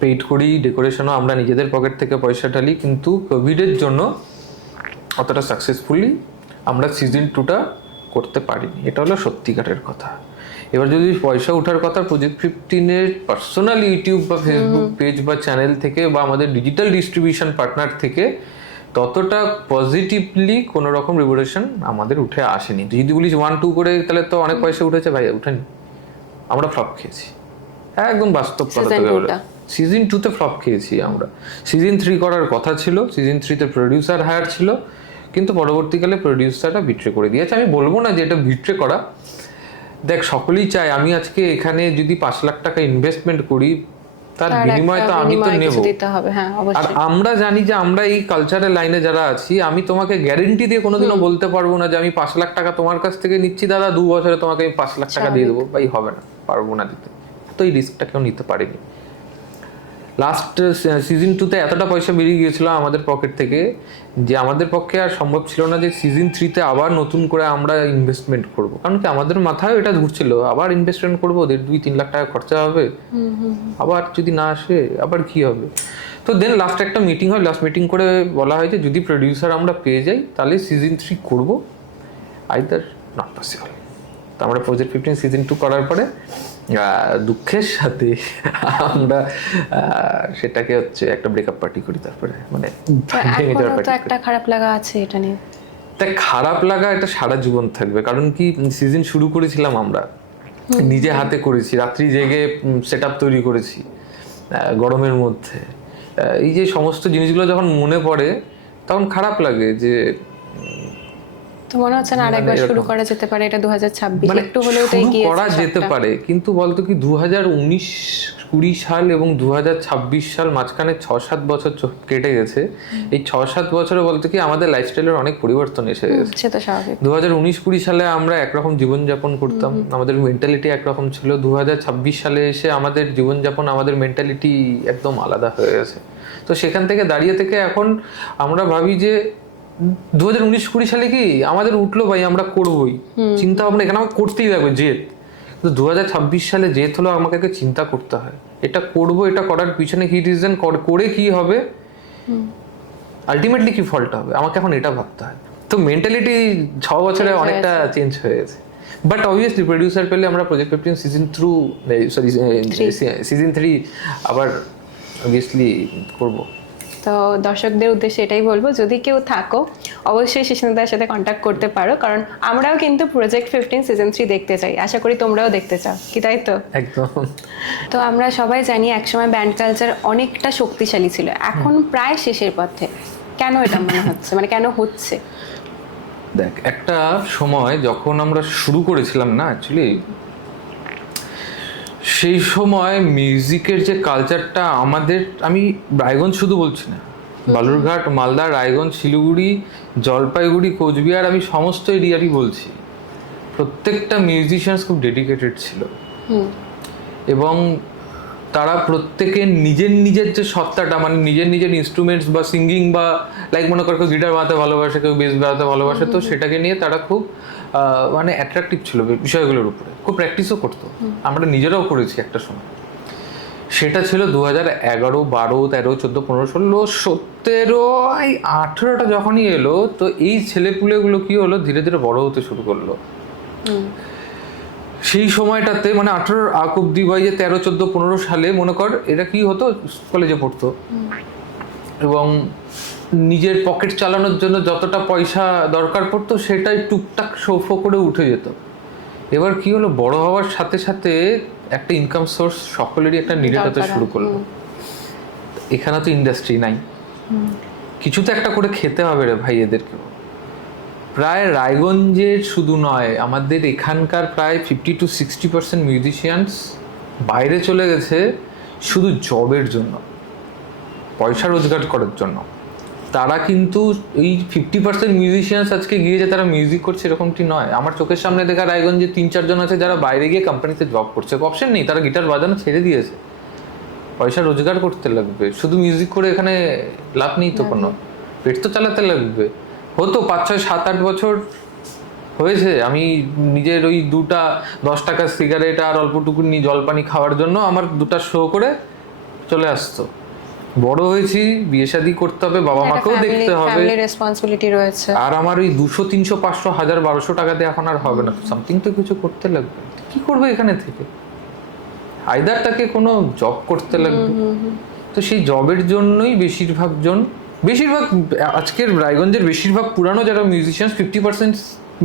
পেইড করি, ডেকোরেশনও আমরা নিজেদের পকেট থেকে পয়সা ঢালি, কিন্তু কোভিডের জন্য অতটা সাকসেসফুলি আমরা সিজন 2টা করতে পারিনি। এটা হলো সত্যিকারের কথা। এবার যদি পয়সা ওঠার কথা প্রজেক্ট 15-এর পার্সোনাল ইউটিউব বা ফেসবুক পেজ বা চ্যানেল থেকে বা আমাদের ডিজিটাল ডিস্ট্রিবিউশন পার্টনার থেকে ততটা পজিটিভলি কোনো রকম রিভলিউশন আমাদের উঠে আসেনি। যদি বলিস 1-2 করে তাহলে তো অনেক পয়সা উঠেছে, ভাই উঠেনি। আমরা ফ্লপ খেয়েছি, একদম বাস্তব কথা। সিজন 2-তে ফ্লপ খেয়েছি আমরা। সিজন 3 করার কথা ছিল, সিজন 3-তে প্রডিউসার হায়ার ছিল, কিন্তু পরবর্তীকালে প্রডিউসাররা বিট্রে করে দিয়েছে। আমি বলবো না যে এটা বিট্রে করা, দেখ সকলেই চায় আমি আজকে এখানে যদি 5 লাখ টাকা ইনভেস্টমেন্ট করি তার বিনিময় তো আমি তো নেব। আর আমরা জানি যে আমরা এই কালচারের লাইনে যারা আছি, আমি তোমাকে গ্যারেন্টি দিয়ে কোনোদিনও বলতে পারবো না যে আমি 5 লাখ টাকা তোমার কাছ থেকে নিচ্ছি দাদা, 2 বছরে তোমাকে আমি 5 লাখ টাকা দিয়ে দেবো, ভাই হবে না, পারবো না দিতে। তো এই রিস্কটা কেউ নিতে পারেনি। লাস্ট সিজন 2-তে এতটা পয়সা বেরিয়ে গিয়েছিল আমাদের পকেট থেকে যে আমাদের পক্ষে আর সম্ভব ছিল না যে সিজন 3-তে আবার নতুন করে আমরা ইনভেস্টমেন্ট করব। কারণ কি আমাদের মাথায় এটা ঘুরছিল, আবার ইনভেস্টমেন্ট করবো, 2-3 লাখ টাকা খরচা হবে, আবার যদি না আসে আবার কি হবে। তো দেন লাস্ট একটা মিটিং হয়, লাস্ট মিটিং করে বলা হয় যে যদি প্রডিউসার আমরা পেয়ে যাই তাহলে সিজন 3 করবো, আইদার নট পসিবল। তো আমরা প্রজেক্ট 15 সিজন 2 করার পরে দুঃখের সাথে আমরা সেটাকে হচ্ছে একটা ব্রেকআপ পার্টি করি। তারপরে মানে একটা খারাপ লাগা আছে এটা নিয়ে। তাই খারাপ লাগা এটা সারা জীবন থাকবে। কারণ কি সিজন শুরু করেছিলাম আমরা নিজে হাতে করেছি, রাত্রি জেগে সেট আপ তৈরি করেছি গরমের মধ্যে। এই যে সমস্ত জিনিসগুলো যখন মনে পড়ে তখন খারাপ লাগে যে তো মনে হচ্ছে না আরেকবার শুরু করা যেতে পারে, এটা 2026 একটু হলেও তো এগিয়ে করা যেতে পারে। কিন্তু বলতো কি 2019-20 সাল এবং 2026 সাল মাঝখানে 6-7 বছর কেটে গেছে। এই 6-7 বছরে বলতো কি আমাদের লাইফস্টাইলের অনেক পরিবর্তন এসে গেছে। সেটা স্বাভাবিক। 2019-20 সালে আমরা একরকম জীবনযাপন করতাম, আমাদের মেন্টালিটি একরকম ছিল। 2026 সালে এসে আমাদের জীবনযাপন, আমাদের মেন্টালিটি একদম আলাদা হয়ে গেছে। তো সেখান থেকে দাঁড়িয়ে থেকে এখন আমরা ভাবি যে 2019-20 সালে কি আমাদের উঠলো, ভাই আমরা করবোই, চিন্তা ভাবনা এখানে আমাকে করতেই লাগবে জেদ। কিন্তু 2026 সালে জেদ হলো আমাকে চিন্তা করতে হয়, এটা করবো, এটা করার পিছনে কি রিজন, করে কি হবে, আলটিমেটলি কি ফলটা হবে, আমাকে এখন এটা ভাবতে হয়। তো মেন্টালিটি 6 বছরে অনেকটা চেঞ্জ হয়ে গেছে। বাট অবভিয়াসলি প্রডিউসার পেলে আমরা প্রজেক্ট 15 সিজন 3 আবার অবভিয়াসলি করবো। তো দর্শকদের উদ্দেশ্যে এটাই বলবো, যদি কেউ থাকো অবশ্যই শিশান্তার সাথে কন্ট্যাক্ট করতে পারো, কারণ আমরাও কিন্তু প্রজেক্ট 15 সিজন 3 দেখতে চাই, আশা করি তোমরাও দেখতে চাও, কি তাই তো? একদম। তো আমরা সবাই জানি একসময় ব্যান্ড কালচার অনেকটা শক্তিশালী ছিল, এখন প্রায় শেষের পথে, কেন এটা মনে হচ্ছে, মানে কেন হচ্ছে? দেখ একটা সময় যখন আমরা শুরু করেছিলাম না, অ্যাকচুয়ালি সেই সময় মিউজিকের যে কালচারটা আমাদের, আমি রায়গঞ্জ শুধু বলছি না, বালুরঘাট, মালদা, রায়গঞ্জ, শিলিগুড়ি, জলপাইগুড়ি, কোচবিহার, আমি সমস্ত এরিয়ারই বলছি, প্রত্যেকটা মিউজিশিয়ানস খুব ডেডিকেটেড ছিল এবং তারা প্রত্যেকে নিজের নিজের যে সত্তাটা, মানে নিজের নিজের ইনস্ট্রুমেন্টস বা সিঙ্গিং বা লাইক মনে করো কেউ গিটার বাজাতে ভালোবাসে, কেউ বেস বাজাতে ভালোবাসে, তো সেটাকে নিয়ে তারা খুব মানে অ্যাট্রাকটিভ ছিল বিষয়গুলোর উপরে, খুব প্র্যাকটিসও করতো, আমরা নিজেরাও করেছি একটা সময়। সেটা ছিল 2011, 12, 13, 14, 15, 16, 17, 18টা যখনই এলো, তো এই ছেলেপুলেগুলো কি হলো, ধীরে ধীরে বড় হতে শুরু করলো। সেই সময়টাতে মানে 18 আগ অব্দি বা 13, 14, 15 সালে মনে কর এরা কি হতো, কলেজে পড়তো এবং নিজের পকেট চালানোর জন্য যতটা পয়সা দরকার পড়তো সেটাই টুকটাক সৌফ করে উঠে যেত। এবার কি হলো, বড় হওয়ার সাথে সাথে একটা ইনকাম সোর্স সকলেরই একটা নিডেড হতে শুরু করলো। এখানে তো ইন্ডাস্ট্রি নাই, কিছু তো একটা করে খেতে হবে রে ভাই এদেরকে। প্রায় রায়গঞ্জের শুধু নয়, আমাদের এখানকার প্রায় 50-60% মিউজিশিয়ানস বাইরে চলে গেছে শুধু জবের জন্য, পয়সা রোজগার করার জন্য। তারা কিন্তু এই 50% মিউজিশিয়ানস আজকে গিয়েছে তারা মিউজিক করছে এরকমটি নয়। আমার চোখের সামনে দেখা রায়গঞ্জে 3-4 জন আছে যারা বাইরে গিয়ে কোম্পানিতে জব করছে, অপশন নেই, তারা গিটার বাজানো ছেড়ে দিয়েছে, পয়সা রোজগার করতে লাগবে। শুধু মিউজিক করে এখানে লাভ নেই তো কোনো, পেট তো চালাতে লাগবে। হতো 5-6-7-8 বছর হয়েছে আমি নিজের ওই 2টা 10 টাকার সিগারেট আর অল্পটুকুনি জলপানি খাওয়ার জন্য আমার 2টা শো করে চলে আসতো। বড় হয়েছি, বিয়ে শাদী করতে হবে, বাবা মাকেও দেখতে হবে, ফ্যামিলি রেসপন্সিবিলিটি রয়েছে। আর আমার ওই 200-300-500-1000-1200 টাকাতে এখন আর হবে না, সামথিং তো কিছু করতে লাগবে। কি করবে এখানে থেকে? আইদার তাকে কোনো জব করতে লাগবে। তো সেই জবের জন্যই বেশিরভাগ আজকের রায়গঞ্জের বেশিরভাগ পুরানো যারা মিউজিশিয়ান 50%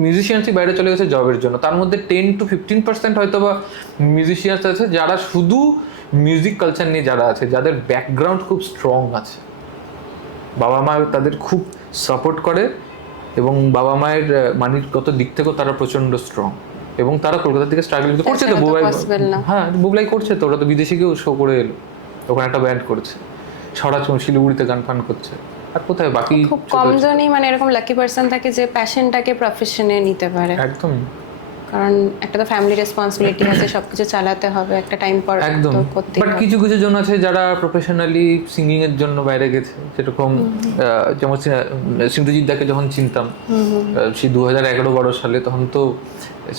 মিউজিশিয়ানসই বাইরে চলে গেছে জবের জন্য। তার মধ্যে 10-15% হয়তো বা মিউজিশিয়ানস আছে যারা শুধু মিউজিক কালচার নিয়ে যারা আছে, যাদের ব্যাকগ্রাউন্ড খুব স্ট্রং আছে, বাবা মা তাদের খুব সাপোর্ট করে এবং বাবা মায়ের মানিগত দিক থেকেও তারা প্রচন্ড স্ট্রং, এবং তারা কলকাতা থেকে স্ট্রাগল করছে। তো হ্যাঁ বুবলাই করছে, তো ওরা তো বিদেশে গিয়েও শো করে এলো, ওখানে একটা ব্যান্ড করছে, ছড়াছড়ি শিলিগুড়িতে গান ফান করছে। আর কোথায় বাকি খুব কম জনই মানে এরকম লাকি পার্সন থাকে যে প্যাশনটাকে প্রফেশনে নিতে পারে। একদম, কারণ একটা তো ফ্যামিলি রেসপন্সিবিলিটি আছে, সবকিছু চালাতে হবে, একটা টাইম পর একদম। বাট কিছু কিছু জন আছে যারা প্রফেশনালি সিঙ্গিং এর জন্য বাইরে গেছে, যেরকম যেমন সিন্ধুজিৎ দাকে যখন চিনতাম সেই 2011-12 সালে, তখন তো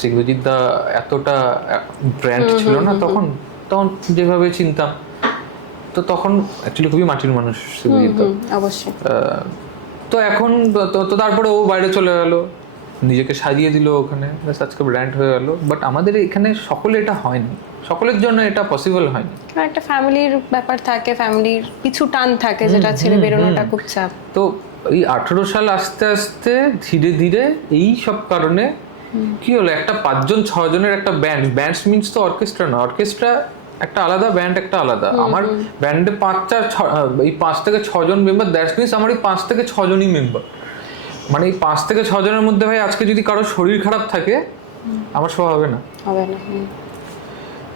সিন্ধুজিৎ দা এতটা ব্র্যান্ড ছিল না তখন যেভাবে চিনতাম, তো তখন অ্যাকচুয়ালি খুবই মাটির মানুষ সিন্ধুজিৎ দা, অবশ্যই। তো এখন তো তারপরে ও বাইরে চলে গেল, নিজেকে সাজিয়ে দিল ওখানে, আজকে ব্র্যান্ড হয়ে গেল। বাট আমাদের এখানে সকলে এটা হয়নি, সকলের জন্য এটা পসিবল হয়নি। একটা ফ্যামিলির ব্যাপার থাকে, ফ্যামিলির পিছু টান থাকে, যেটা ছেড়ে বেরোনোটা খুব চাপ। তো এই 18 সাল আস্তে আস্তে ধীরে ধীরে এই সব কারণে কি হলো, একটা 5-6 জনের একটা ব্যান্ড মিনস তো অর্কেস্ট্রা না, অর্কেস্ট্রা একটা আলাদা, ব্যান্ড একটা আলাদা। আমার ব্যান্ডে 5 থেকে 6 জন মেম্বার, দ্যাটস মিনস আমার এই 5 থেকে 6 জনই মেম্বার। মানে এই 5 থেকে 6 জনের মধ্যে ভাই আজকে যদি কারো শরীর খারাপ থাকে আমার শো হবে না।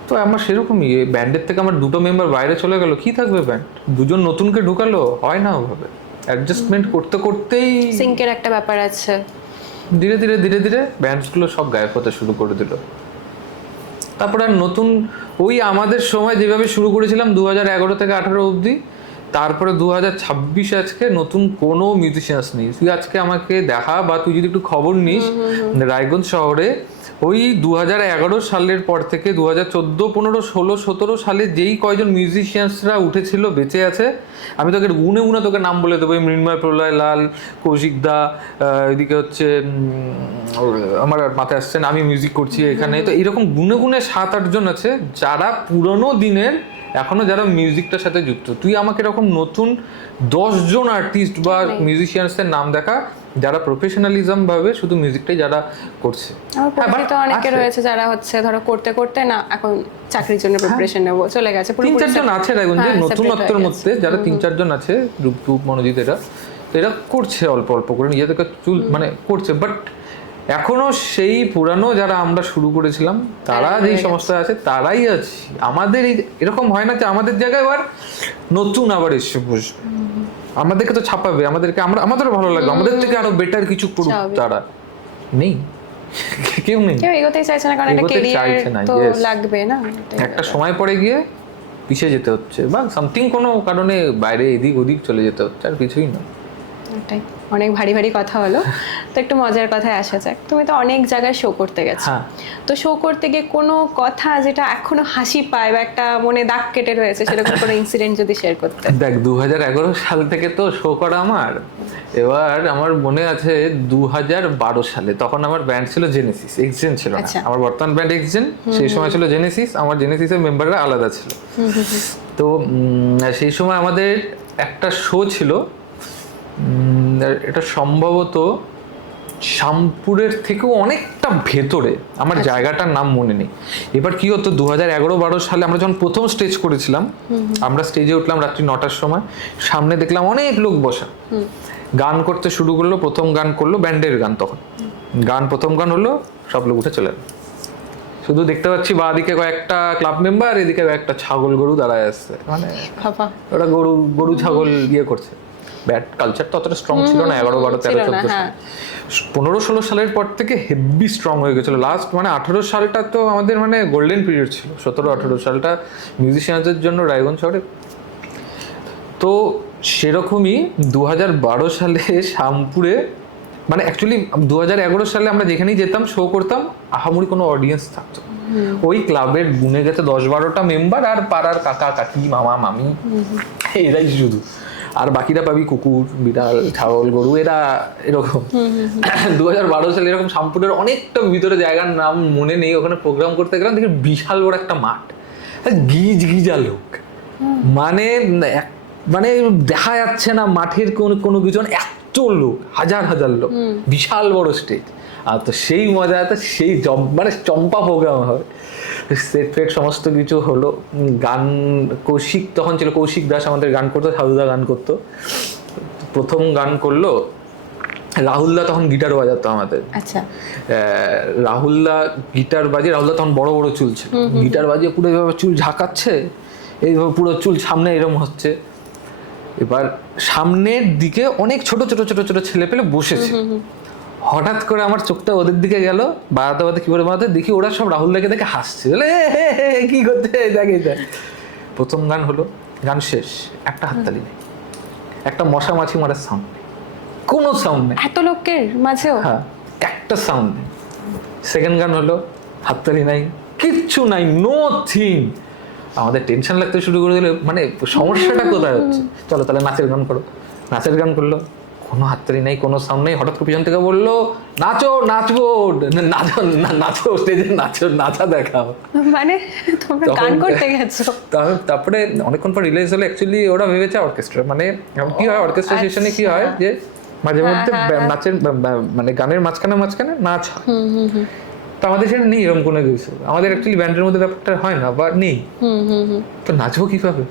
তো আমার সেরকমই, ব্যান্ডের থেকে আমার 2টো মেম্বার বাইরে চলে গেল, কি থাকবে ব্যান্ড? 2 জন নতুনকে ঢুকালো, হয় না ওভাবে। অ্যাডজাস্টমেন্ট করতে করতেই সিঙ্কের একটা ব্যাপার আছে, ধীরে ধীরে ব্যান্ডসগুলো সব গায়েব হতে শুরু করে দিল। তারপরে আর নতুন ওই আমাদের সময় যেভাবে শুরু করেছিলাম 2011 থেকে 18 অবধি, তারপরে 2026 আজকে নতুন কোনো মিউজিশিয়ানস নেই। তুই আজকে আমাকে দেখা বা তুই যদি একটু খবর নিস, রায়গঞ্জ শহরে ওই 2011 সালের পর থেকে 2014, 15, 16, 17 সালে যেই কয়জন মিউজিশিয়ানসরা উঠেছিল বেঁচে আছে, আমি তোকে গুনে তোকে নাম বলে দেবো। মৃন্ময়, প্রলয়, লাল, কৌশিক দা, এদিকে হচ্ছে আমার মাথায় আসছে না, আমি মিউজিক করছি এখানে। তো এরকম গুনে 7-8 জন আছে যারা পুরনো দিনের এখনো যারা মিউজিকটার সাথে যুক্ত। তুই আমাকে এরকম নতুন 10 জন আর্টিস্ট বা মিউজিশিয়ানসের নাম দেখা যারা প্রফেশনালিজম ভাবে শুধু মিউজিকটাই যারা করছে। তো অনেকে রয়েছে যারা হচ্ছে ধরো করতে করতে না এখন চাকরির জন্য প্রিপারেশন নেবো চলে গেছে। 3-4 জন আছে রায়গঞ্জে নতুনত্বের মধ্যে, যারা 3-4 জন আছে, রূপ মনোজিৎ, এরা করছে অল্প অল্প করে নিজেদেরকে মানে করছে। বাট এখনো সেই পুরানো যারা আমরা শুরু করেছিলাম তারা যেই সমস্যা আছে তারাই আছে। আমাদের এরকম হয় না যে আমাদের জায়গায় আবার নতুন আবার এসে বসবে, আমাদেরকে তো ছাপাবে, আমাদেরও ভালো লাগবে, আমাদের থেকে আরো বেটার কিছু করুক। তারা নেই, কেউ এগোতেই চাইছে না, কারণ একটা ক্যারিয়ার তো লাগবে না। একটা সময় পরে গিয়ে পিছিয়ে যেতে হচ্ছে বা সামথিং কোনো কারণে বাইরে এদিক ওদিক চলে যেতে হচ্ছে, আর কিছুই না। ওটাই, অনেক ভারী কথা হলো। তো একটু মজার কথায় আসা যাক। তুমি তো অনেক জায়গায় শো করতে গেছো, তো শো করতে গিয়ে কোনো কথা যেটা এখনো হাসি পায় বা একটা মনে দাগ কেটে রয়েছে, সেরকম কোনো ইনসিডেন্ট যদি শেয়ার করতে। দেখ 2011 সাল থেকে তো শো করা আমার, এবার আমার মনে আছে 2012 সালে, তখন আমার ব্যান্ড ছিল জেনেসিস, এক্সজেন ছিল না। আমার বর্তমান ব্যান্ড এক্সজেন, সেই সময় ছিল জেনেসিস। আমার জেনেসিসের মেম্বাররা আলাদা ছিল। তো সেই সময় আমাদের একটা শো ছিল, এটা সম্ভবত শ্যামপুরের থেকেও অনেকটা ভেতরে, আমার জায়গাটার নাম মনে নেই। এবার কি হতো 2011-12 সালে আমরা যখন প্রথম স্টেজ করেছিলাম, আমরা স্টেজে উঠলাম রাত্রি 9টার সময়, সামনে দেখলাম অনেক লোক বসা, গান করতে শুরু করলো, প্রথম গান করলো ব্যান্ডের গান, তখন প্রথম গান হলো, সব লোক উঠে চলে গেল। শুধু দেখতে পাচ্ছি বাঁ দিকে কয়েকটা ক্লাব মেম্বার, এদিকে কয়েকটা ছাগল গরু দাঁড়ায় আসছে, মানে ওরা গরু ছাগল ইয়ে করছে। ব্যাট কালচার তো অতটা স্ট্রং ছিল না 11, 12, 13, 14 সালে। 15-16 সালের পর থেকে হেভি স্ট্রং হয়ে গেছিল। লাস্ট মানে 18 সালটা তো আমাদের মানে গোল্ডেন পিরিয়ড ছিল, 17-18 সালটা মিউজিশিয়ানদের জন্য রায়গঞ্জ শহরে। তো সেরকমই 2012 সালে শ্যামপুরে, মানে অ্যাকচুয়ালি 2011 সালে আমরা যেখানেই যেতাম শো করতাম, আহামরি কোনো অডিয়েন্স থাকতো না। ওই ক্লাবের গুনে গেছে 10-12টা মেম্বার আর পাড়ার কাকা কাকি মামা মামি, এরাই শুধু। আর বাকিরা পাবি কুকুর বিড়াল ছাগল গরু, এরা এরকম। 2012 সালে এরকম শ্যামপুরের অনেকটা ভিতরে, জায়গার নাম মনে নেই, ওখানে প্রোগ্রাম করতে গেলাম, দেখি বিশাল বড় একটা মাঠ, গিজ গিজা লোক, মানে মানে দেখা যাচ্ছে না মাঠের কোনো কিছু, এত লোক, হাজার হাজার লোক, বিশাল বড় স্টেজ। আর তো সেই মজা, তো সেই মানে চম্পা প্রোগ্রাম হয়, সেট ফেট সমস্ত কিছু হলো। গান কৌশিক তখন ছিল, কৌশিক দাস আমাদের গান করতো, সাধুদা গান করতো। প্রথম গান করলো রাহুলদা, তখন গিটার বাজাতো আমাদের। আচ্ছা, রাহুলদা গিটার বাজিয়ে, রাহুলদা তখন বড় বড় চুল ছিল, গিটার বাজিয়ে পুরো এইভাবে চুল ঝাঁকাচ্ছে, এইভাবে পুরো চুল সামনে এরকম হচ্ছে। এবার সামনের দিকে অনেক ছোট ছোট ছোট ছোট ছেলে পেলে বসেছে, হঠাৎ করে আমার চোখটা ওদের দিকে গেল, বাজাতে বাজাতে কিবোর্ড বাজাতে, দেখি ওরা সব রাহুলদাকে দেখে হাসছে, কি করতে দেখে। প্রথম গান হলো, গান শেষ, একটা হাততালি নেই, একটা মশা মাছি মারার সাউন্ড নেই, কোনো সাউন্ড নেই, এত লোকের মাঝেও হ্যাঁ একটা সাউন্ড নেই। সেকেন্ড গান হলো, হাততালি নাই, কিচ্ছু নাই, নো থিং। আমাদের টেনশন লাগতে শুরু করে দিলে, মানে সমস্যাটা কোথায় হচ্ছে, চলো তাহলে নাচের গান করো। নাচের গান করলো, কোনো হাততালি নেই, কোনো সাউন্ড নেই। হঠাৎ করে পিছন থেকে বললো, নাচো, নাচবো, নাচো, নাচো, স্টেজে নাচো, নাচা দেখাও। মানে তোমরা গান করতে গেছো? তারপরে অনেকক্ষণ পর রিয়েলাইজ হলো অ্যাকচুয়ালি ওরা ভেবেছে অর্কেস্ট্রা, মানে কি হয় অর্কেস্ট্রা সেশনে কি হয় যে মাঝে মধ্যে নাচের মানে গানের মাঝখানে মাঝখানে নাচ হয়। তো আমাদের সেটা নেই এরকম কোনো কিছু, আমাদের অ্যাকচুয়ালি ব্যান্ডের মধ্যে ব্যাপারটা হয় না বা নেই, তো নাচবো কিভাবে?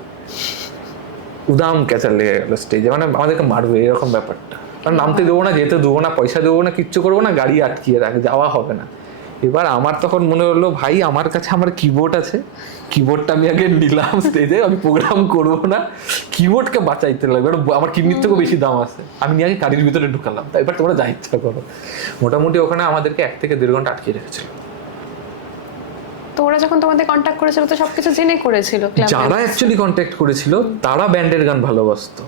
উদাম ক্যাচার লেগে গেল স্টেজে, মানে আমাদেরকে মারবে এরকম ব্যাপারটা, কারণ নামতে দেবো না, যেতে দেবো না, পয়সা দেবো না, কিচ্ছু করবো না, গাড়ি আটকিয়ে রাখে, যাওয়া হবে না। এবার আমার তখন মনে হলো, ভাই আমার কাছে আমার কিবোর্ড আছে, কিবোর্ডটা আমি আগে নিলাম স্টেজে, আমি প্রোগ্রাম করবো না, কিবোর্ডকে বাঁচাইতে লাগবে, আমার কিডনির থেকেও বেশি দাম আছে, আমি নিয়ে আগে গাড়ির ভিতরে ঢুকালাম, এবার তোমরা যা ইচ্ছা করো। মোটামুটি ওখানে আমাদেরকে 1 থেকে 1.5 ঘন্টা আটকে রেখেছিল। তো ওরা যখন তোমাদের কন্ট্যাক্ট করেছিল তো সবকিছু জেনে করেছিল? যারা অ্যাকচুয়ালি কন্ট্যাক্ট করেছিল তারা ব্যান্ডের গান ভালোবাসতো,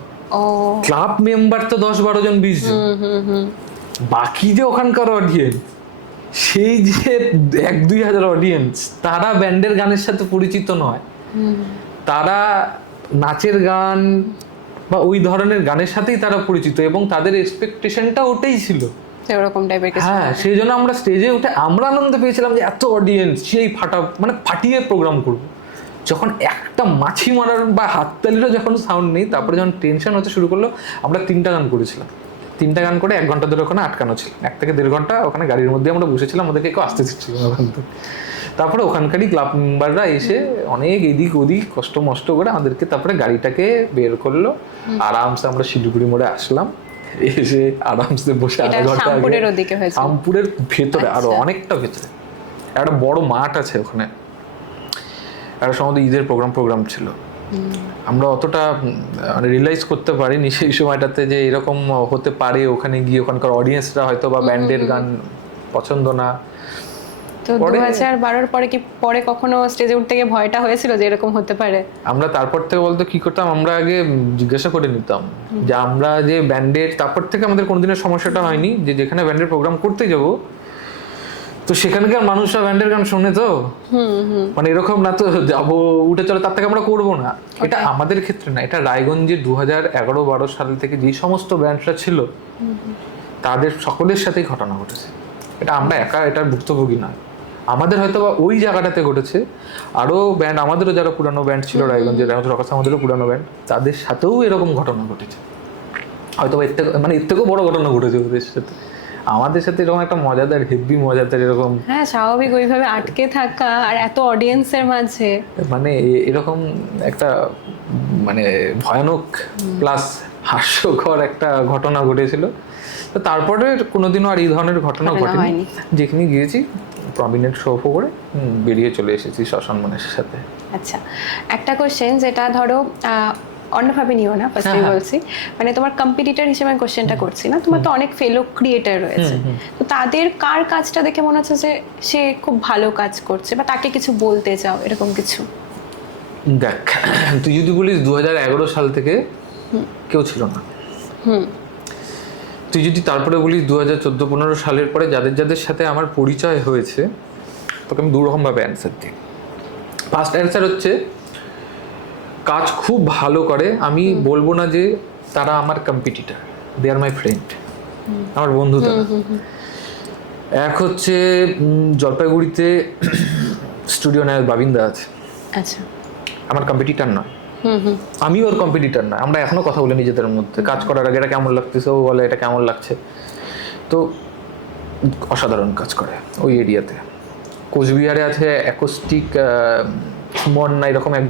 ক্লাব মেম্বার তো 10-12 জন 20 জন, বাকি যে ওখানকার অডিয়েন্স, সেই যে 1-2 হাজার অডিয়েন্স, তারা ব্যান্ডের গানের সাথে পরিচিত নয়, তারা নাচের গান বা ওই ধরনের গানের সাথেই তারা পরিচিত, এবং তাদের এক্সপেকটেশনটা ওটাই ছিল এরকম টাইপের কিছু। হ্যাঁ, সেই জন্য আমরা স্টেজে উঠে আমরা আনন্দ পেয়েছিলাম যে এত অডিয়েন্স, সেই মানে ফাটিয়ে প্রোগ্রাম করবো। যখন একটা মাছি মারার বা হাততালিরও যখন সাউন্ড নেই, তারপরে যখন টেনশন হতে শুরু করলো, আমরা 3টা গান করেছিলাম, 3টা গান করে 1 ঘন্টা ধরে ওখানে আটকানো ছিল, 1 থেকে 1.5 ঘন্টা ওখানে গাড়ির মধ্যে আমরা বসেছিলাম, ওদেরকে কেউ আসতে দিচ্ছিল না ওখান থেকে। তারপরে ওখানকারই ক্লাব মেম্বাররা এসে অনেক এদিক ওদিক কষ্ট মষ্ট করে আমাদেরকে তারপরে গাড়িটাকে বের করলো, আরামসে আমরা শিলিগুড়ি মোড়ে আসলাম, এসে আরামসে বসে শ্যামপুরের ভেতরে, আরো অনেকটা ভেতরে একটা বড় মাঠ আছে, ওখানে একটা সম্ভবত ঈদের প্রোগ্রাম ছিল। আমরা অতটা মানে রিয়েলাইজ করতে পারিনি সেই সময়টাতে যে এরকম হতে পারে, ওখানে গিয়ে ওখানকার অডিয়েন্সরা হয়তো বা ব্যান্ডের গান পছন্দ না। তো 2012 পরে কি পরে কখনো স্টেজে উঠতে গিয়ে ভয়টা হয়েছিল যে এরকম হতে পারে? আমরা তারপর থেকে বলতে কি করতাম, আমরা আগে জিজ্ঞাসা করে নিতাম যে আমরা যে ব্যান্ডের, তারপর থেকে আমাদের কোনোদিনের সমস্যাটা হয়নি যে যেখানে ব্যান্ডের প্রোগ্রাম করতে যাব তো সেখানকার মানুষরা ব্যান্ডের গান শোনে, তো মানে এরকম না তো যাবো উঠে চলে তার থেকে আমরা করবো না, এটা আমাদের ক্ষেত্রে না, এটা রায়গঞ্জে 2011-12 সাল থেকে যে সমস্ত ব্যান্ডরা ছিল তাদের সকলের সাথেই ঘটনা ঘটেছে, এটা আমরা একা এটার ভুক্তভোগী নয়। আমাদের হয়তো বা ওই জায়গাটাতে ঘটেছে, আরো ব্যান্ড আমাদেরও যারা পুরানো ব্যান্ড ছিল রায়গঞ্জের, রকাস আমাদেরও পুরানো ব্যান্ড, তাদের সাথেও এরকম ঘটনা ঘটেছে, হয়তো এর থেকেও বড় ঘটনা ঘটেছে ওদের সাথে। আমাদের সাথে এরকম একটা মজাদার হেভি মজাদার এরকম হ্যাঁ স্বাভাবিক, ওইভাবে আটকে থাকা আর এত অডিয়েন্সের মাঝে মানে এরকম একটা মানে ভয়ানক প্লাস হাস্যকর একটা ঘটনা ঘটেছিল। তো তারপরে কোনোদিনও আর এই ধরনের ঘটনা ঘটেনি। হয়নি। যেখানে গিয়েছি প্রমিনেন্ট শো করে বেরিয়ে চলে এসেছি সসম্মানের সাথে। আচ্ছা, একটা কোশ্চেন যেটা ধরো অন্যভাবে নিও না, ফার্স্টে হ্যাঁ। বলছি, মানে তোমার কম্পিটিটর হিসেবে আমি কোশ্চেনটা করছি না, তোমার তো অনেক ফেলো ক্রিয়েটার রয়েছে, তো তাদের কার কাজটা দেখে মনে হচ্ছে যে সে খুব ভালো কাজ করছে বা তাকে কিছু বলতে চাও এরকম কিছু? দেখ, তুই যদি বলিস 2011 সাল থেকে কেউ ছিল না, তুই যদি তারপরে বলিস 2014-15 সালের পরে যাদের যাদের সাথে আমার পরিচয় হয়েছে, তোকে আমি দুরকমভাবে অ্যান্সার দিই। ফার্স্ট অ্যান্সার হচ্ছে কাজ খুব ভালো করে, আমি বলবো না যে তারা আমার competitor, they R my friend, আমার বন্ধু তারা। এক হচ্ছে জলপাইগুড়িতে স্টুডিও নায়ক বাবিন্দা আছে, আচ্ছা, আমার কম্পিটিটর নয়, আমি ওর কম্পিটিটর নয়, আমরা এখনো কথা বলি নিজেদের মধ্যে কাজ করার আগে এটা কেমন লাগতেছে, ও বলে এটা কেমন লাগছে। তো অসাধারণ কাজ করে ওই এরিয়াতে। কোচবিহারে আছে অ্যাকোস্টিক সুমন না এরকম এক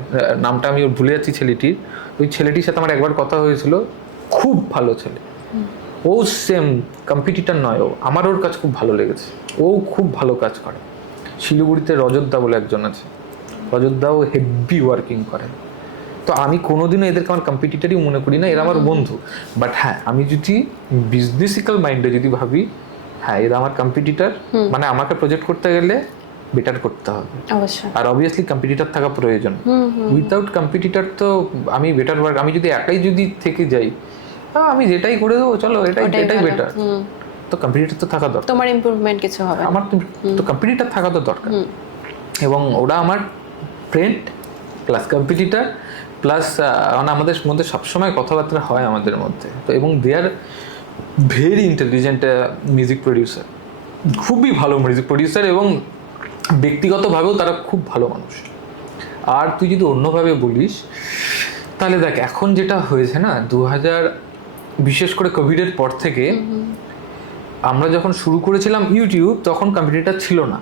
নামটা আমি ভুলে যাচ্ছি ছেলেটির, ওই ছেলেটির সাথে আমার একবার কথা হয়েছিল, খুব ভালো ছেলে, ও সেম কম্পিটিটর নয়, ও আমার ওর কাজ খুব ভালো লেগেছে, ও খুব ভালো কাজ করে। শিলিগুড়িতে রজতদা বলে একজন আছে, রজতদাও হেভি ওয়ার্কিং করে। তো আমি কোনোদিনও এদেরকে আমার কম্পিটিটরই মনে করি না, এরা আমার বন্ধু। বাট হ্যাঁ, আমি যদি বিজনেসিক্যাল মাইন্ডে যদি ভাবি, হ্যাঁ এরা আমার কম্পিটিটর, মানে আমাকে প্রজেক্ট করতে গেলে বেটার করতে হবে, অবশ্যই। আর অবভিয়াসলি কম্পিটিটর থাকা প্রয়োজন। উইথাউট কম্পিটিটর তো আমি বেটার ওয়ার্ক, আমি যদি একাই যদি থেকে যাই, আমি যেটাই করে দেবো চলো এটাই বেটার, তো কম্পিটিটর তো থাকা দরকার, তোমার ইমপ্রুভমেন্ট কিছু হবে, আমার তো কম্পিটিটর থাকা তো দরকার। এবং ওরা আমার ফ্রেন্ড প্লাস কম্পিটিটর প্লাস মানে আমাদের মধ্যে সবসময় কথাবার্তা হয় আমাদের মধ্যে। তো এবং they are very intelligent music producer, খুবই ভালো মিউজিক প্রডিউসার, এবং ব্যক্তিগতভাবেও তারা খুব ভালো মানুষ। আর তুই যদি অন্যভাবে বলিস তাহলে দেখ, এখন যেটা হয়েছে না, বিশেষ করে কোভিডের পর থেকে আমরা যখন শুরু করেছিলাম ইউটিউব, তখন কম্পিটিটর ছিল না।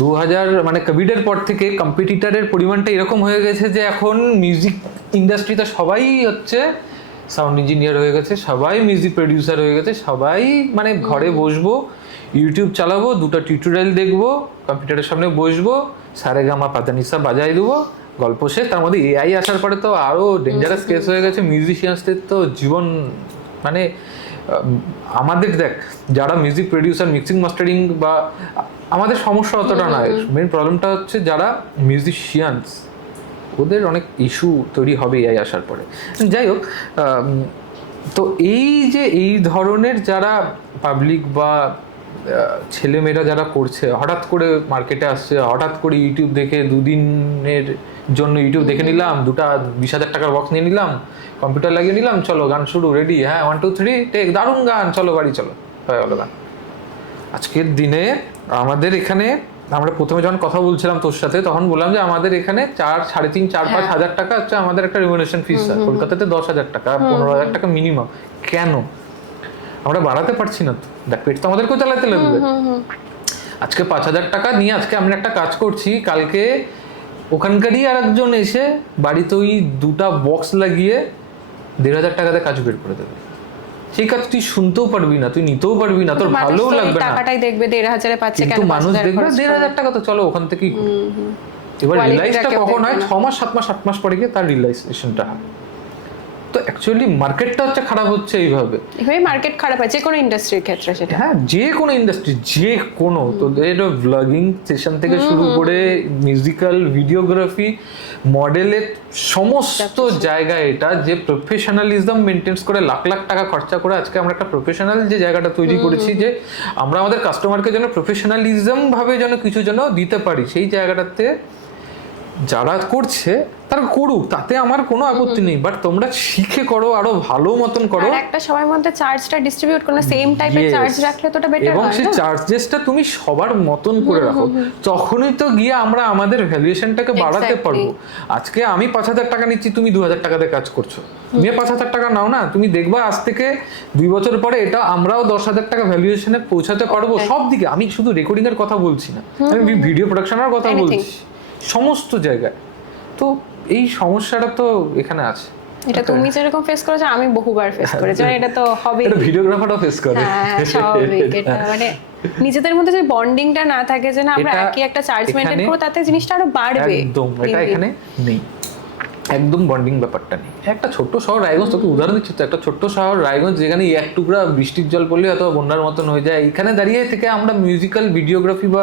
2000 মানে কোভিডের পর থেকে কম্পিটিটরের পরিমাণটা এরকম হয়ে গেছে যে এখন মিউজিক ইন্ডাস্ট্রিতে সবাই হচ্ছে সাউন্ড ইঞ্জিনিয়ার হয়ে গেছে, সবাই মিউজিক প্রডিউসার হয়ে গেছে, সবাই মানে ঘরে বসবো, ইউটিউব চালাবো, দুটো টিউটোরিয়াল দেখবো, কম্পিউটারের সামনে বসবো, সারেগামা পাদানিসা বাজাই দেবো, গল্প শেষ। তার মধ্যে এআই আসার পরে তো আরও ডেঞ্জারাস কেস হয়ে গেছে। মিউজিশিয়ানসদের তো জীবন মানে আমাদের দেখ, যারা মিউজিক প্রডিউসার, মিক্সিং মাস্টারিং বা আমাদের সমস্যা অতটা নয়, মেন প্রবলেমটা হচ্ছে যারা মিউজিশিয়ানস, ওদের অনেক ইস্যু তৈরি হবে এআই আসার পরে। যাই হোক, তো এই ধরনের যারা পাবলিক বা ছেলেমেয়েরা যারা করছে, হঠাৎ করে মার্কেটে আসছে, হঠাৎ করে ইউটিউব দেখে দুদিনের জন্য ইউটিউব দেখে নিলাম, 20,000 টাকার বক্স নিয়ে নিলাম, কম্পিউটার লাগিয়ে নিলাম, চলো গান শুরু, রেডি, হ্যাঁ 1 2 3 টেক, দারুণ গান, চলো বাড়ি চলো, হয়ে গেল গান। আজকের দিনে আমাদের এখানে, আমরা প্রথমে যখন কথা বলছিলাম তোর সাথে, তখন বললাম যে আমাদের এখানে 3.5 4-5 হাজার টাকা হচ্ছে আমাদের একটা রেমুনারেশন ফিস। কলকাতাতে 10,000 টাকা, 15,000 টাকা মিনিমাম। কেন আমরা বাড়াতে পারছি না? তো দেখ, পেট তো আমাদেরকেও চালাতে লাগবে। আজকে 5,000 টাকা নিয়ে আজকে আমরা একটা কাজ করছি, কালকে ওখানকারই আর একজন এসে বাড়িতে ওই 2টা বক্স লাগিয়ে 1,500 টাকাতে কাজ বের করে দেবে। সেই কাজ তুই শুনতেও পারবি না, তুই নিতেও পারবি না, তোর ভালোও লাগবে না, টাকাটাই দেখবে 1,500 পাচ্ছে, কিন্তু মানুষ দেখবে 1,500 টাকা, তো চলো ওখান থেকেই। এবার রিয়েলাইজটা কখন হয়? 6 মাস 7 মাস 8 মাস পরে গিয়ে তার রিয়েলাইজেশনটা হয়। তো অ্যাকচুয়ালি মার্কেটটা হচ্ছে খারাপ হচ্ছে এইভাবে মার্কেট খারাপ হয় যে কোনো ইন্ডাস্ট্রির ক্ষেত্রে, সেটা হ্যাঁ যে কোনো ইন্ডাস্ট্রি, যে কোনো, তোদের ব্লগিং সেশন থেকে শুরু করে মিউজিক্যাল, ভিডিওগ্রাফি, মডেলের সমস্ত জায়গায় এটা যে প্রফেশনালিজম মেনটেন্স করে লাখ লাখ টাকা খরচা করে আজকে আমরা একটা প্রফেশনাল যে জায়গাটা তৈরি করেছি, যে আমরা আমাদের কাস্টমারকে যেন প্রফেশনালিজম ভাবে যেন কিছু যেন দিতে পারি, সেই জায়গাটাতে যারা করছে তারা করুক, তাতে আমার কোনো আপত্তি নেই, বাট তোমরা শিখে করো, আরো ভালো মতন করো। আর একটা সবার মধ্যে চার্জটা ডিস্ট্রিবিউট করলে সেম টাইপের Yes. চার্জ রাখলে তো ওটা বেটার এবং হয় সেই না? চার্জেসটা তুমি সবার মতন করে রাখো, তখনই তো গিয়ে আমরা আমাদের ভ্যালুয়েশনটাকে বাড়াতে Exactly. পারবো। আজকে আমি 5,000 টাকা নিচ্ছি, তুমি 2,000 টাকাতে কাজ করছো, তুমি 5,000 টাকা নাও না, তুমি দেখবা আজ থেকে 2 বছর পরে এটা আমরাও 10,000 টাকা ভ্যালুয়েশনে পৌঁছাতে পারবো। সব দিকে, আমি শুধু রেকর্ডিং এর কথা বলছি না, আমি ভিডিও প্রোডাকশনের কথা Anything. বলছি, সমস্ত জায়গায়। তো এই সমস্যাটা তো এখানে আছে। এটা তুমি যেরকম ফেস করেছো আমি বহুবার ফেস করেছি, আর এটা তো হবে। এটা ভিডিওগ্রাফারও ফেস করে। হ্যাঁ, স্বাভাবিক। এটা মানে নিজেদের মধ্যে যে বন্ডিংটা না থাকে, যে না আমরা এটা একই একটা চার্জ মেইনটেইন এখানে- করব, তাতে জিনিসটা আরো বাড়বে। একদম, এটা দিন দিন। এখানে নেই, একদম বন্ডিং ব্যাপারটা নেই। একটা ছোট্ট শহর রায়গঞ্জ, তোকে উদাহরণ দিচ্ছি তো, একটা ছোট্ট শহর রায়গঞ্জ, যেখানে এক টুকরা বৃষ্টির জল পড়লে অথবা বন্যার মতন হয়ে যায়, এখানে দাঁড়িয়ে থেকে আমরা মিউজিক্যাল ভিডিওগ্রাফি বা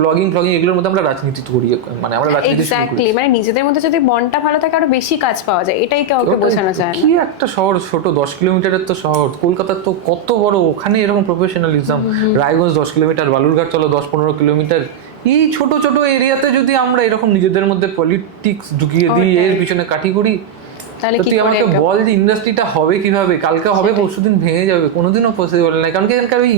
ব্লগিং এগুলোর মধ্যে আমরা রাজনীতি করি, মানে আমরা রাজনীতি শুরু করি। এক্স্যাক্টলি, মানে নিজেদের মধ্যে যদি বন্ডটা ভালো থাকে আরো বেশি কাজ পাওয়া যায়, এটাই কাউকে বোঝানো যায় না। কি একটা শহর, ছোট 10 কিলোমিটারের তো শহর, কলকাতার তো কত বড়, ওখানে এরকম প্রফেশনালিজম। রায়গঞ্জ 10 কিলোমিটার, বালুরঘাট চলো 10-15 কিলোমিটার। এই ছোট ছোট এরিয়াতে যদি আমরা এরকম নিজেদের মধ্যে পলিটিক্স ঢুকিয়ে দিই, এর পিছনে কাঠি করি, তাহলে কি তুই করে আমাকে বল যে ইন্ডাস্ট্রিটা হবে কিভাবে? কালকে হবে, পরশুদিন ভেঙে যাবে, কোনোদিনও পসিবল না, কারণ কি এখানকার ওই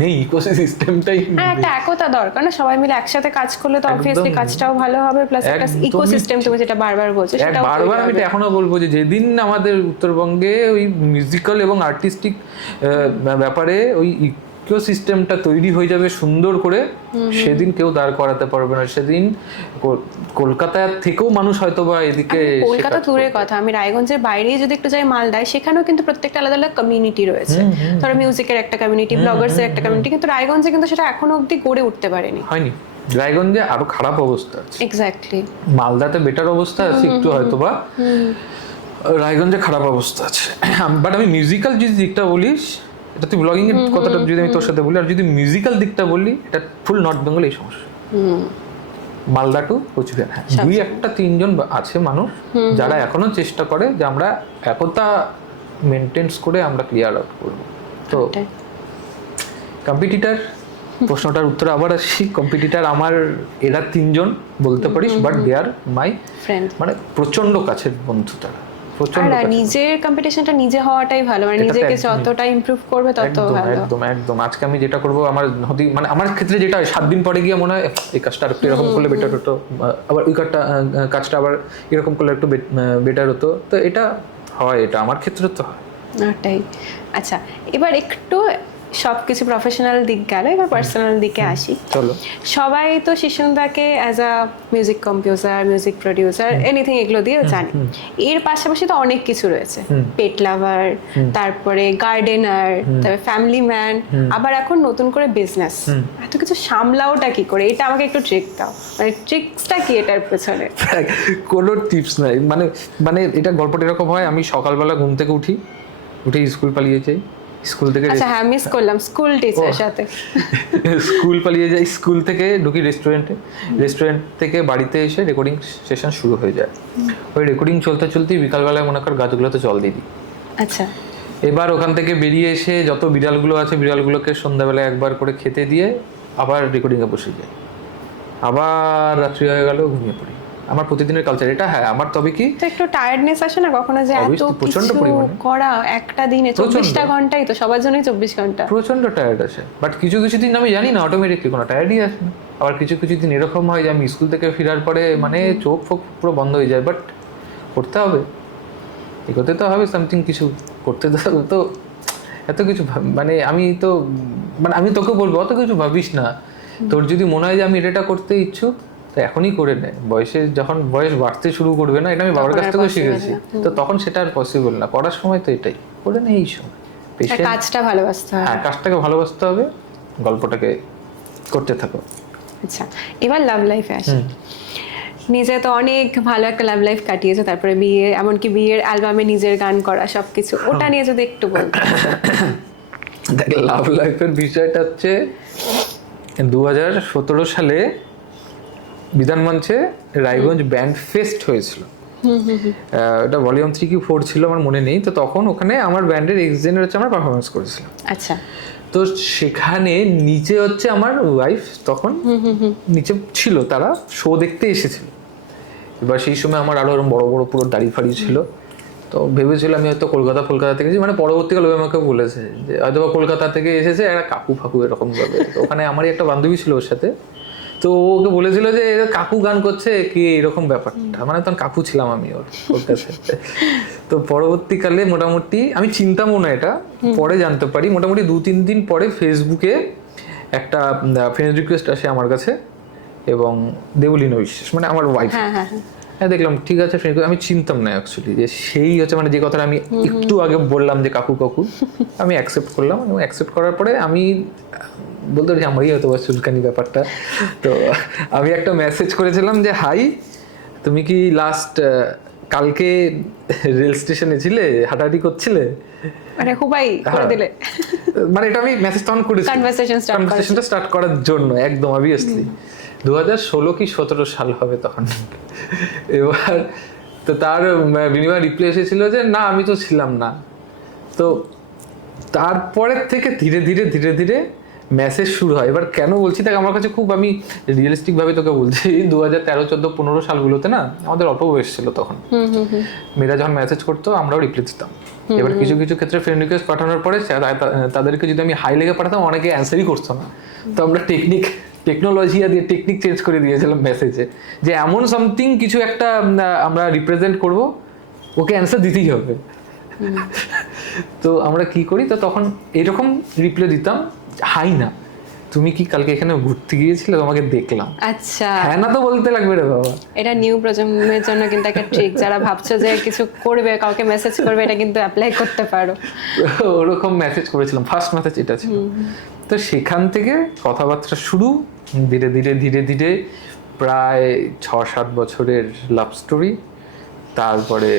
নেই, ইকোসিস্টেমটাই। হ্যাঁ, একটা একতা দরকার না, সবাই মিলে একসাথে কাজ করলে তো অবভিয়াসলি কাজটাও ভালো হবে, প্লাস একটা একদমই ইকোসিস্টেম তুমি যেটা বারবার বলছো সেটাও বারবার আমি এটা এখনো বলবো যে যেদিন আমাদের উত্তরবঙ্গে ওই মিউজিক্যাল এবং আর্টিস্টিক ব্যাপারে ওই ইকোসিস্টেমটা তৈরি হয়ে যাবে সুন্দর করে, সেদিন কেউ দাঁড় করাতে পারবে না। সেদিন কলকাতা থেকেও মানুষ হয়তো বা এদিকে, কলকাতা দূরের কথা, আমি রায়গঞ্জের বাইরেই যদি একটু যাই মালদায়, সেখানেও কিন্তু প্রত্যেকটা আলাদা আলাদা কমিউনিটি রয়েছে। ধরো মিউজিকের একটা কমিউনিটি, ব্লগার্স এর একটা কমিউনিটি, কিন্তু রায়গঞ্জে কিন্তু সেটা এখনো অবধি গড়ে উঠতে পারেনি। হয়নি। রায়গঞ্জে আরো খারাপ অবস্থা আছে, এক্স্যাক্টলি। মালদাতে বেটার অবস্থা আছে একটু হয়তো বা, রায়গঞ্জে খারাপ অবস্থা আছে। বাট আমি মিউজিক্যাল যে দিকটা বলিস, এটা তুই ব্লগিং এর কথাটা যদি আমি তোর সাথে বলি, আর যদি মিউজিক্যাল দিকটা বলি, এটা ফুল নর্থ বেঙ্গল এই সমস্যা। মালদা টু কোচবিহার, হ্যাঁ, 2-3 জন আছে মানুষ যারা এখনো চেষ্টা করে যে আমরা একতা মেনটেন্স করে আমরা ক্লিয়ার আউট করবো। তো কম্পিটিটার, প্রশ্নটার উত্তর আবার আসি, কম্পিটিটার আমার এরা 3 জন বলতে পারিস, but they R my friend, মানে প্রচন্ড কাছের বন্ধু তারা, প্রচন্ড আর নিজের কম্পিটিশনটা নিজে হওয়াটাই ভালো, মানে নিজেকে যতটা ইমপ্রুভ করবে তত ভালো। একদম একদম। আজকে আমি যেটা করবো, আমার মানে আমার ক্ষেত্রে যেটা হয়, 7 দিন পরে গিয়ে মনে হয় এই কাজটা আর একটু এরকম করলে বেটার হতো, আবার ওই কাজটা আবার এরকম করলে একটু বেটার হতো। তো এটা হয়, এটা আমার ক্ষেত্রে তো হয়। ওটাই। আচ্ছা, এবার একটু সবকিছু প্রফেশনাল দিক গেল, এবার পার্সোনাল দিকে আসি। চলো। সবাই তো শিশুদাকে as a music composer, music producer, anything এগুলো দিয়ে জানে। এর পাশাপাশি তো অনেক কিছু রয়েছে, পেট লাভার, তারপরে গার্ডেনার, তারপরে ফ্যামিলি ম্যান, আবার এখন নতুন করে বিজনেস। এত কিছু সামলাওটা কি করে? এটা আমাকে একটু ট্রিক দাও, মানে ট্রিক্সটা কি এটার পেছনে? কোনো টিপস নাই, মানে এটা গল্পটা এরকম হয়, আমি সকালবেলা ঘুম থেকে উঠে স্কুল পালিয়ে যাই, স্কুল থেকে আচ্ছা, হ্যাঁ, মিস করলাম স্কুল টিচারের সাথে। স্কুল পালিয়ে যাই, স্কুল থেকে ঢুকি রেস্টুরেন্টে, রেস্টুরেন্ট থেকে বাড়িতে এসে রেকর্ডিং সেশন শুরু হয়ে যায়। ওই রেকর্ডিং চলতে চলতেই বিকালবেলায় মনে কর গাছগুলোতে জল দিয়ে দিই। আচ্ছা, এবার ওখান থেকে বেরিয়ে এসে যত বিড়ালগুলো আছে, বিড়ালগুলোকে সন্ধ্যাবেলায় একবার করে খেতে দিয়ে আবার রেকর্ডিংয়ে বসে যাই, আবার রাত্রি হয়ে গেল ঘুমিয়ে পড়ি। আমার প্রতিদিনের কালচার এটা। হ্যাঁ, আমার তবে কি তো একটু টায়ার্ডনেস আসে না কখনো, যে এত প্রচন্ড কিছু পরিমাণে করা একটা দিনে, 24টা ঘন্টাই তো, সবার জন্যই 24 ঘন্টা। প্রচন্ড টায়ার্ড আসে, বাট কিছু কিছু দিন আমি জানি না অটোমেটিকলি কোনো টায়ার্ডই আসে না। আবার কিছু কিছু দিন এরকম হয় যে আমি স্কুল থেকে ফেরার পরে মানে চোখ ফোক পুরো বন্ধ হয়ে যায়, বাট করতে হবে, এগোতে তো হবে, সামথিং কিছু করতে তো হবে। তো এত কিছু মানে আমি তোকে বলবো অত কিছু ভাবিস না। তোর যদি মনে হয় যে আমি এটা করতে ইচ্ছুক, তো এখনই করে নে। যখন বয়স বাড়তে শুরু করবে না, এটা আমি বাবার কাছ থেকেও শিখেছি, তো তখন সেটা আর পসিবল না। করার সময় তো এটাই করে নে, এই সময় কাজটা ভালোবাসতে হবে। হ্যাঁ, কাজটাকে ভালোবাসতে হবে, গল্পটাকে করতে থাকো। আচ্ছা, এবার লাভ লাইফে আসি। নিজে তো অনেক ভালো একটা লাভ লাইফ কাটিয়েছে, তারপরে বিয়ে, এমনকি বিয়ের অ্যালবামে নিজের গান করা, সবকিছু ওটা নিয়ে যদি একটু বলতে। দেখ, লাভ লাইফের বিষয়টা হচ্ছে 2017 সালে বিধান মঞ্চে রায়গঞ্জ ব্যান্ড ফেস্ট হয়েছিল। এটা ভলিউম 3 কি 4 ছিল আমার মনে নেই। তো তখন ওখানে আমার ব্যান্ডের এক্সজেনের হচ্ছে আমরা পারফরমেন্স করেছিলাম। আচ্ছা, তো সেখানে নিচে হচ্ছে আমার ওয়াইফ তখন নিচে ছিল, তারা শো দেখতে এসেছিল। এবার সেই সময় আমার আরো এরকম বড় বড় পুরো দাড়ি ফাড়ি ছিল। তো ভেবেছিলাম আমি হয়তো কলকাতা থেকে এসেছি, মানে পরবর্তীকালে ওই আমাকে বলেছে যে হয়তো কলকাতা থেকে এসেছে একটা কাকু ফাকু এরকম ভাবে। তো ওখানে আমারই একটা বান্ধবী ছিল ওর সাথে, তো ওকে বলেছিল যে কাকু গান করছে কি এরকম ব্যাপারটা, মানে তখন কাকু ছিলাম আমি ওর কাছে। তো পরবর্তীকালে মোটামুটি আমি চিনতামও না এটা, পরে জানতে পারি মোটামুটি 2-3 দিন পরে ফেসবুকে একটা ফ্রেন্ড রিকোয়েস্ট আসে আমার কাছে, এবং দেবলীনা বিশ্বাস মানে আমার ওয়াইফ। হ্যাঁ, দেখলাম ঠিক আছে, আমি চিনতাম না অ্যাকচুয়ালি যে সেই হচ্ছে মানে যে কথাটা আমি একটু আগে বললাম যে কাকু কাকু, আমি অ্যাকসেপ্ট করলাম। এবং অ্যাকসেপ্ট করার পরে আমি বলতে পারি আমারই হয়তো বা চুলকানি ব্যাপারটা। তো আমি একটা মেসেজ করেছিলাম যে হাই, তুমি কি লাস্ট কালকে রেল স্টেশনে ছিলে, হাঁটাহাঁটি করছিলে, মানে হুবাই করে দিলে, মানে এটা আমি মেসেজ তখন করেছি কনভারসেশনটা স্টার্ট করার জন্য একদম অবভিয়াসলি। 2016 কি 17 সাল হবে তখন। এবার তো তার বিনিময় রিপ্লাই এসেছিল যে না আমি তো ছিলাম না। তো তারপরের থেকে ধীরে ধীরে মেসেজ শুরু হয়। এবার কেন বলছি তাকে, আমার কাছে খুব, আমি রিয়েলিস্টিক ভাবে তোকে বলছি, 2013, 14, 15 সালগুলোতে না আমাদের অল্প বয়স ছিল তখন। মেয়েরা যখন মেসেজ করতো আমরাও রিপ্লাই দিতাম। এবার কিছু কিছু ক্ষেত্রে ফ্রেন্ড রিকোয়েস্ট পাঠানোর পরে তাদেরকে যদি আমি হাই লেগে পাঠাতাম অনেকে অ্যান্সারই করতো না। তো আমরা টেকনোলজি দিয়ে টেকনিক চেঞ্জ করে দিয়েছিলাম মেসেজে, যে এমন সামথিং কিছু একটা আমরা রিপ্রেজেন্ট করব, ওকে অ্যান্সার দিতেই হবে। তো আমরা কি করি, তো তখন এরকম রিপ্লাই দিতাম, হাই না, তুমি কি কালকে এখানে ঘুরতে গিয়েছিলে, তোমাকে দেখলাম। আচ্ছা, হ্যাঁ না তো বলতে লাগবে রে বাবা। এটা নিউ প্রজন্মের জন্য কিন্তু একটা ট্রিক, যারা ভাবছো যে কিছু করবে, কাউকে মেসেজ করবে, এটা কিন্তু অ্যাপ্লাই করতে পারো। ওরকম মেসেজ করেছিলাম, ফার্স্ট মেসেজ এটা ছিল। তো সেখান থেকে কথাবার্তা শুরু, ধীরে ধীরে প্রায় 6-7 বছরের লাভ স্টোরি, তারপরে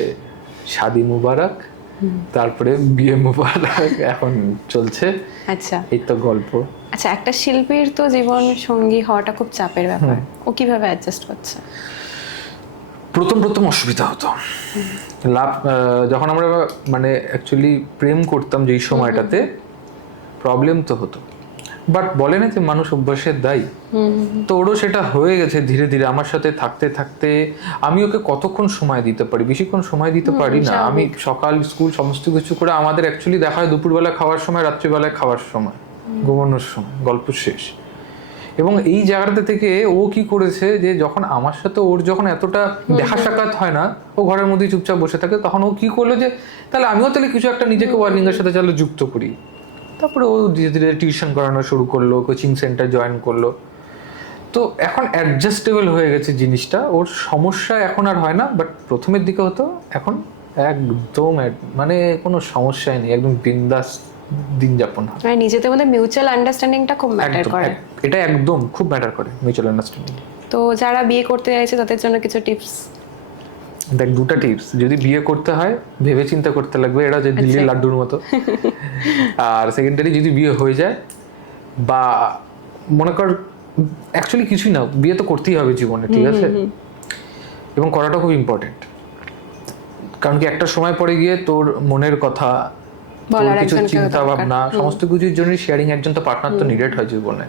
শাদি মুবারক, তারপরে বিয়ে মুবারক, এখন চলছে। আচ্ছা, এই তো গল্প। আচ্ছা, একটা শিল্পীর তো জীবন সঙ্গী হওয়াটা খুব চাপের ব্যাপার, ও কিভাবে অ্যাডজাস্ট করছে? প্রথম অসুবিধা হতো। যখন আমরা মানে অ্যাকচুয়ালি প্রেম করতাম যেই সময়টাতে, প্রবলেম তো হতো, বাট বলে না যে মানুষ অভ্যাসের দায়ী। তো ওরও সেটা হয়ে গেছে ধীরে ধীরে আমার সাথে থাকতে থাকতে। আমি ওকে কতক্ষণ সময় দিতে পারি, বেশিক্ষণ সময় দিতে পারি না। আমি সকাল স্কুল সমস্ত কিছু করে আমাদের অ্যাকচুয়ালি দেখা হয় দুপুরবেলা খাওয়ার সময়, রাত্রিবেলায় খাওয়ার সময়, ঘুমানোর সময়, গল্প শেষ। এবং এই জায়গাটা থেকে ও কি করেছে যে যখন আমার সাথে ওর যখন এতটা দেখা সাক্ষাৎ হয় না, ও ঘরের মধ্যেই চুপচাপ বসে থাকে, তখন ও কি করলো যে তাহলে আমিও তাহলে কিছু একটা নিজেকে ওয়ার্কিং এর সাথে চাইলে যুক্ত করি। তারপরে ও ধীরে ধীরে টিউশন করানো শুরু করলো, কোচিং সেন্টার জয়েন করলো। তো এখন অ্যাডজাস্টেবল হয়ে গেছে জিনিসটা, ওর সমস্যা এখন আর হয় না, বাট প্রথমের দিকে হতো, এখন একদম মানে কোনো সমস্যাই নেই, একদম বিন্দাস দিন যাপন হয়। মানে নিজেদের মধ্যে মিউচুয়াল আন্ডারস্ট্যান্ডিংটা খুব ম্যাটার করে। এটা একদম খুব ম্যাটার করে, মিউচুয়াল আন্ডারস্ট্যান্ডিং। তো যারা বিয়ে করতে চাইছে তাদের জন্য কিছু টিপস? দেখ, দুটা টিপস, যদি বিয়ে করতে হয় ভেবে চিন্তা করতে লাগবে, এটা যে দিল্লির লাড্ডুর মতো। আর সেকেন্ডারি, যদি বিয়ে হয়ে যায় বা মনে কর অ্যাকচুয়ালি কিছুই না, বিয়ে তো করতেই হবে জীবনে, ঠিক আছে, এবং করাটা খুব ইম্পর্টেন্ট। কারণ কি একটা সময় পরে গিয়ে তোর মনের কথা, কিছু চিন্তা ভাবনা, সমস্ত কিছুর জন্য শেয়ারিং একজন তো পার্টনার তো নিডেড হয় জীবনে।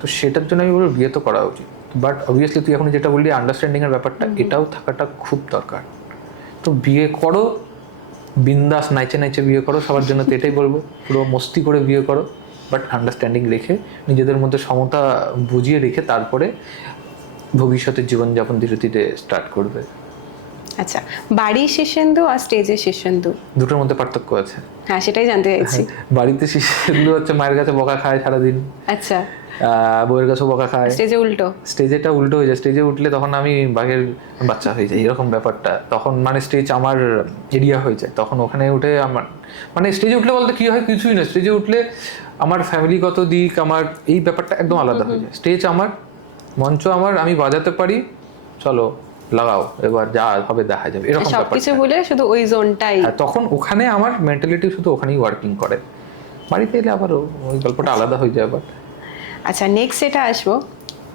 তো সেটার জন্য আমি বলবো বিয়ে তো করা উচিত। বাট অবভিয়াসলি তুই এখন যেটা বললি আন্ডারস্ট্যান্ডিং এর ব্যাপারটা, এটাও থাকাটা খুব দরকার। তো বিয়ে করো, বিন্দাস নাইচে বিয়ে করো, সবার জন্য তো এটাই বলবো, পুরো মস্তি করে বিয়ে করো, বাট আন্ডারস্ট্যান্ডিং রেখে, নিজেদের মধ্যে সমতা বুঝিয়ে রেখে তারপরে ভবিষ্যতের জীবনযাপন ধীরে ধীরে স্টার্ট করবে। আচ্ছা, বাড়ি শীর্ষেন্দু আর স্টেজে শীর্ষেন্দু, দুটোর মধ্যে পার্থক্য আছে। হ্যাঁ, সেটাই জানতে চাইছি। বাড়িতে শীর্ষেন্দু হচ্ছে মায়ের কাছে বকা খায় সারাদিন, আচ্ছা, বউয়ের কাছে বকা খায়। স্টেজে উল্টো, স্টেজেটা উল্টো হয়ে যায়, স্টেজে উঠলে তখন আমি বাঘের বাচ্চা হয়ে যাই, এরকম ব্যাপারটা। তখন মানে স্টেজ আমার এরিয়া হয়ে যায়, তখন ওখানে উঠে আমার মানে স্টেজে উঠলে বলতে কি হয়, কিছুই না, স্টেজে উঠলে আমার ফ্যামিলিগত দিক, আমার এই ব্যাপারটা একদম আলাদা হয়ে যায়। স্টেজ আমার, মঞ্চ আমার, আমি বাজাতে পারি, চলো লাগাও, এবার যা হবে দেখা যাবে, এরকম সবকিছু বলে শুধু ওই জোনটাই। তখন ওখানে আমার মেন্টালিটি শুধু ওখানেই ওয়ার্কিং করে। বাড়িতে এলে আবার ওই গল্পটা আলাদা হয়ে যায় আবার। আচ্ছা, নেক্সট এটা আসবো,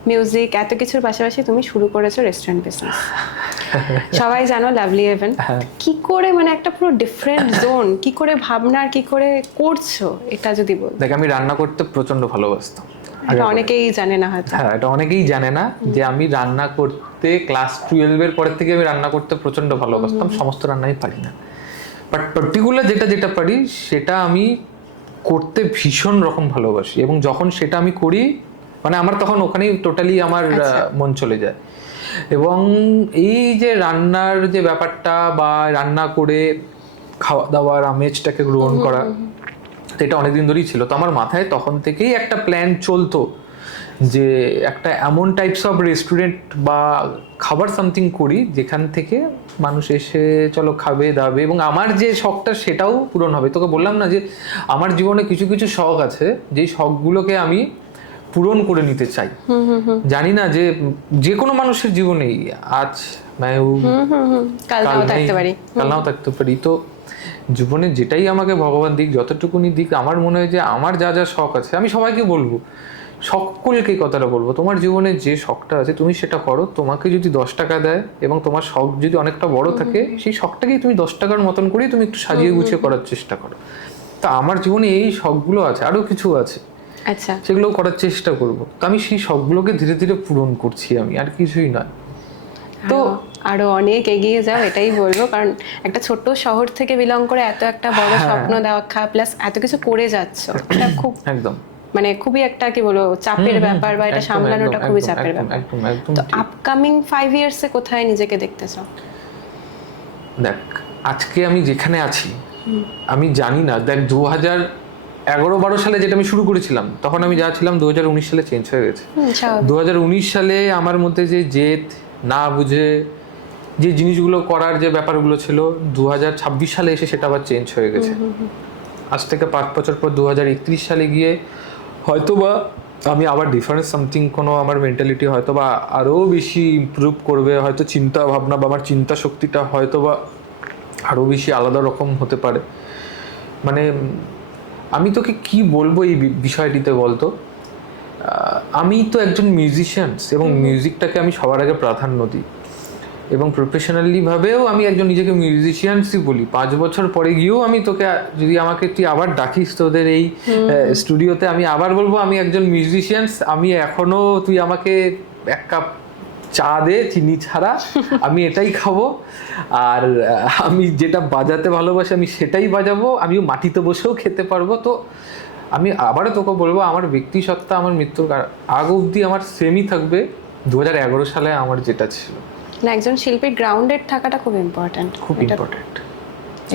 মিউজিক এত কিছুর পাশাপাশি তুমি শুরু করেছো রেস্টুরেন্ট বিজনেস। সবাই জানো লাভলি হেভেন, কি করে মানে একটা পুরো ডিফারেন্ট জোন, কি করে ভাবনার, কি করে করছো এটা যদি বল। দেখ, আমি রান্না করতে প্রচন্ড ভালোবাসতাম। এটা অনেকেই জানে না হয়তো। হ্যাঁ, এটা অনেকেই জানে না যে আমি রান্না করতে ক্লাস 12 এর পরের থেকে আমি রান্না করতে প্রচন্ড ভালোবাসতাম। সমস্ত রান্নাই পারি না, বাট পার্টিকুলার যেটা পারি সেটা আমি করতে ভীষণ রকম ভালোবাসি, এবং যখন সেটা আমি করি মানে আমার তখন ওখানেই টোটালি আমার মন চলে যায়। এবং এই যে রান্নার যে ব্যাপারটা বা রান্না করে খাওয়া দাওয়ার আমেজটাকে গ্রহণ করা, এটা অনেকদিন ধরেই ছিল। তো আমার মাথায় তখন থেকেই একটা প্ল্যান চলতো যে একটা এমন টাইপস অফ রেস্টুরেন্ট বা খাবার সামথিং করি যেখান থেকে মানুষ এসে চলো খাবে দাবে, এবং আমার যে শখটা সেটাও পূরণ হবে। তোকে বললাম না যে আমার জীবনে কিছু কিছু শখ আছে, যেই শখগুলোকে আমি পূরণ করে নিতে চাই। জানি না যে যে কোনো মানুষের জীবনেই আজ কাল নাও থাকতে পারি, কাল নাও থাকতে পারি। তো জীবনে যেটাই আমাকে ভগবান দিক, যতটুকুনি দিক, আমার মনে হয় যে আমার যা যা শখ আছে, আমি সবাইকে বলবো, সকলকে কথাটা বলবো, তোমার জীবনে যে শখটা আছে তুমি সেটা করো। তোমাকে যদি 10 টাকা দেয় এবং তোমার শখ যদি অনেকটা বড় থাকে, সেই শখটাকেই তুমি 10 টাকার মতন করেই তুমি একটু সাজিয়ে গুছিয়ে করার চেষ্টা করো। তা আমার জীবনে এই শখগুলো আছে, আরো কিছু আছে, আচ্ছা, সেগুলো করার চেষ্টা করব। তো আমি সেই শখগুলোকে ধীরে ধীরে পূরণ করছি, আমি আর কিছুই নয়। তো আরো অনেক এগিয়ে যাও এটাই বলবো, কারণ একটা ছোট্ট শহর থেকে বিলং করে এত একটা বড় স্বপ্ন দেখা প্লাস এত কিছু করে যাচ্ছ, এটা খুব একদম মানে খুবই একটা কি বলবো চাপের ব্যাপার, বা এটা সামলানোটা খুবই চাপের ব্যাপার। তো আপকামিং 5 ইয়ার্সে কোথায় নিজেকে দেখতে চাও? দেখ, আজকে আমি যেখানে আছি আমি জানি না। দেখ, 2011-12 সালে যেটা আমি শুরু করেছিলাম, তখন আমি যা ছিলাম 2019 সালে চেঞ্জ হয়ে গেছে। 2019 সালে আমার মধ্যে যে জেদ, না বুঝে যে জিনিসগুলো করার যে ব্যাপারগুলো ছিল, 2026 সালে এসে সেটা আবার চেঞ্জ হয়ে গেছে। আজ থেকে 5 বছর পর 2031 সালে গিয়ে হয়তোবা আমি আবার ডিফারেন্স সামথিং, কোনো আমার মেন্টালিটি হয়তোবা আরও বেশি ইমপ্রুভ করবে, হয়তো চিন্তা ভাবনা বা আমার চিন্তা শক্তিটা হয়তোবা আরও বেশি আলাদা রকম হতে পারে। মানে আমি তোকে কি বলবো এই বিষয়টিতে বলতো, আমি তো একজন মিউজিশিয়ানস, এবং মিউজিকটাকে আমি সবার আগে প্রাধান্য দিই, এবং প্রফেশনালি ভাবেও আমি একজন নিজেকে মিউজিশিয়ানসই বলি। 5 বছর পরে গিয়েও আমি তোকে, যদি আমাকে তুই আবার ডাকিস তোদের এই স্টুডিওতে, আমি আবার বলবো আমি একজন মিউজিশিয়ানস। আমি এখনো, তুই আমাকে 1 কাপ চা দে চিনি ছাড়া, আমি এটাই খাবো। আর আমি যেটা বাজাতে ভালোবাসি আমি সেটাই বাজাবো, আমিও মাটিতে বসেও খেতে পারবো। তো আমি আবারও তোকে বলবো, আমার ব্যক্তি সত্তা আমার মৃত্যুর আগ অবধি আমার সেমই থাকবে 2011 সালে আমার যেটা ছিল। না, একজন শিল্পীর গ্রাউন্ডেড থাকাটা খুব ইম্পর্ট্যান্ট, খুব ইম্পর্ট্যান্ট।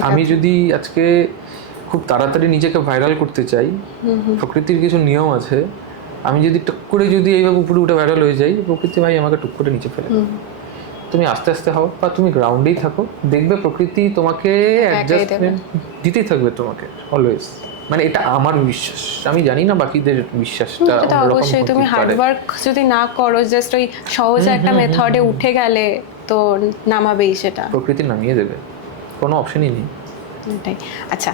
আমি যদি আজকে খুব তাড়াতাড়ি নিজেকে ভাইরাল করতে চাই, প্রকৃতির কিছু নিয়ম আছে, আমি যদি টুক করে যদি এইভাবে উপরে উঠে ভাইরাল হয়ে যাই, প্রকৃতি ভাই আমাকে টুক করে নিচে ফেলে। তুমি আস্তে আস্তে হও বা তুমি গ্রাউন্ডেই থাকো, দেখবে প্রকৃতি তোমাকে অ্যাডজাস্টমেন্ট দিতেই থাকবে তোমাকে অলওয়েজ। মানে এটা আমার বিশ্বাস, আমি জানি না বাকিদের বিশ্বাসটা। অবশ্যই তুমি হার্ড ওয়ার্ক যদি না করো, জাস্ট ওই সহজে একটা মেথডে উঠে গেলে তো নামাবেই, সেটা প্রকৃতি নামিয়ে দেবে, কোনো অপশনই নেই। আচ্ছা,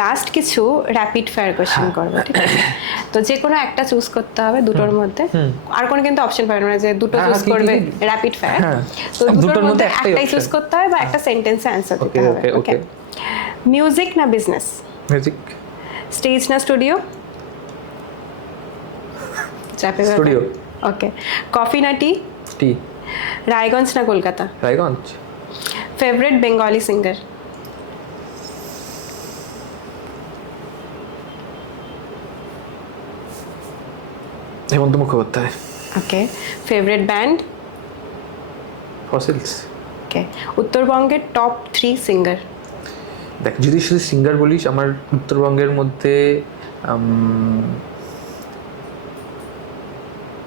লাস্ট কিছু র্যাপিড ফায়ার কোশ্চেন করবো, ঠিক আছে? তো যে কোনো একটা চুজ করতে হবে দুটোর মধ্যে, আর কোনো কিন্তু অপশন পাবে না যে দুটো চুজ করবে, র্যাপিড ফায়ার। তো দুটোর মধ্যে একটাই চুজ করতে হবে বা একটা সেন্টেন্সে অ্যানসার দিতে হবে। ওকে, মিউজিক না বিজনেস? মিউজিক। স্টেজ না স্টুডিও? স্টুডিও। ওকে, কফি না টি? টি। রায়গঞ্জ না Kolkata? Raiganj. Favourite Bengali singer? Hemanta Mukhopadhyay. Okay, favourite band? Fossils. Okay, উত্তরবঙ্গের টপ 3 সিঙ্গার? দেখ, যদি শুধু সিঙ্গার বলিস, আমার উত্তরবঙ্গের মধ্যে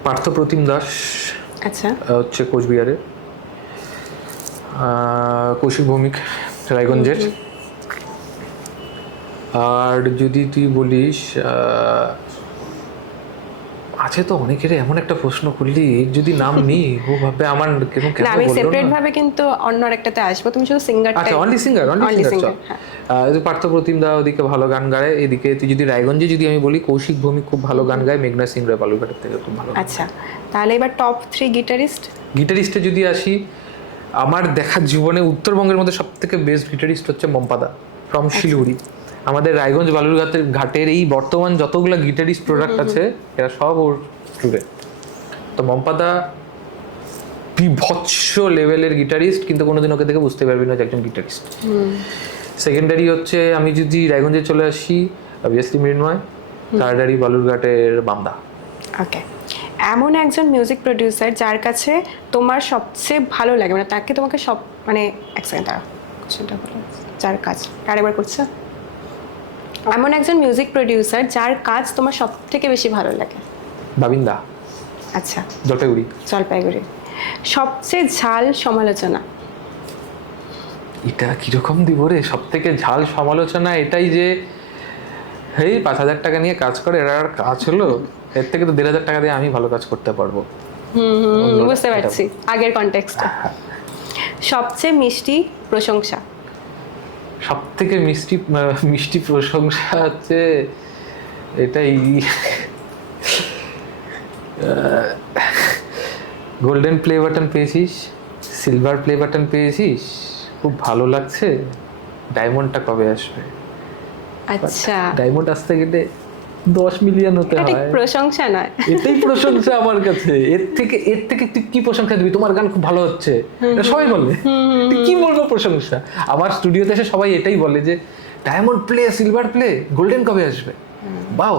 পার্থপ্রতিম দাস, আচ্ছা, হচ্ছে কোচবিহারে, কৌশিক ভৌমিক রায়গঞ্জের। আর যদি তুই বলিস, আছে তো অনেকের, এমন একটা প্রশ্ন করলি, যদি নাম নেই ও ভাবে আমার কেমন কেন। আমি সেপারেট ভাবে কিন্তু অন্য একটাতে আসবো, তুমি শুধু সিঙ্গার। আচ্ছা, অনলি সিঙ্গার। পার্থপ্রতিম দা ওদিকে ভালো গান গায়, এদিকে তুই যদি রায়গঞ্জে যদি আমি বলি, কৌশিক ভৌমিক খুব ভালো গান গায়, মেঘনা সিং রায় বালুরঘাটের থেকে খুব ভালো। আচ্ছা, তাহলে এবার টপ 3 গিটারিস্ট? গিটারিস্টে যদি আসি, আমার দেখার জীবনে উত্তরবঙ্গের মধ্যে সব থেকে বেস্ট গিটারিস্ট হচ্ছে মম্পাদা ফ্রম শিলিগুড়ি। আমাদের রায়গঞ্জ বালুরঘাটের ঘাটের এই বর্তমান যতগুলো গিটারিস্ট প্রোডাক্ট আছে এরা সব ওর স্টুডেন্ট। তো মম্পাদা বিভৎস লেভেলের গিটারিস্ট, কিন্তু কোনোদিন ওকে দেখে বুঝতে পারবি না যে একজন গিটারিস্ট। সেকেন্ডারি হচ্ছে আমি যদি রায়গঞ্জে চলে আসি অবভিয়াসলি মৃন্ময়, থার্ডারি বালুরঘাটের বান্দা। ওকে, এমন একজন মিউজিক প্রডিউসার যার কাছে তোমার সবচেয়ে ভালো লাগে, মানে তাকে তোমাকে সব মানে এক সেকেন্ড দাঁড়া কোশ্চেনটা বলো, যার কাজ আরেকবার করছে, এমন একজন মিউজিক প্রডিউসার যার কাজ তোমার সব থেকে বেশি ভালো লাগে। বাবিন্দা, আচ্ছা, জলপাইগুড়ি। জলপাইগুড়ি। সবচেয়ে ঝাল সমালোচনা। এটা কিরকম দিব রে? সব থেকে ঝাল সমালোচনা এটাই যে এই 5,000 টাকা নিয়ে কাজ করে, এরা আর কাজ হলো, এর থেকে তো 1,500 টাকা দিয়ে আমি ভালো কাজ করতে পারবো। বুঝতে পারছি আগের কনটেক্সটে। সবচেয়ে মিষ্টি প্রশংসা। সব থেকে মিষ্টি প্রশংসা হচ্ছে এটাই, গোল্ডেন প্লে বাটন পেয়েছিস, সিলভার প্লে বাটন পেয়েছিস, খুব ভালো লাগছে, ডায়মন্ডটা কবে আসবে? আচ্ছা, ডায়মন্ড আসতে গেলে 10 মিলিয়ন হতে এটা ঠিক হয়। প্রশংসা নয়। এটাই প্রশংসা আমার কাছে। এর থেকে তুই কি প্রশংসা দিবি? তোমার গান খুব ভালো হচ্ছে, এটা সবাই বলে। তুই কি বলবো প্রশংসা? আমার স্টুডিওতে এসে সবাই এটাই বলে যে diamond play, silver play, golden কবে আসবে? বাও,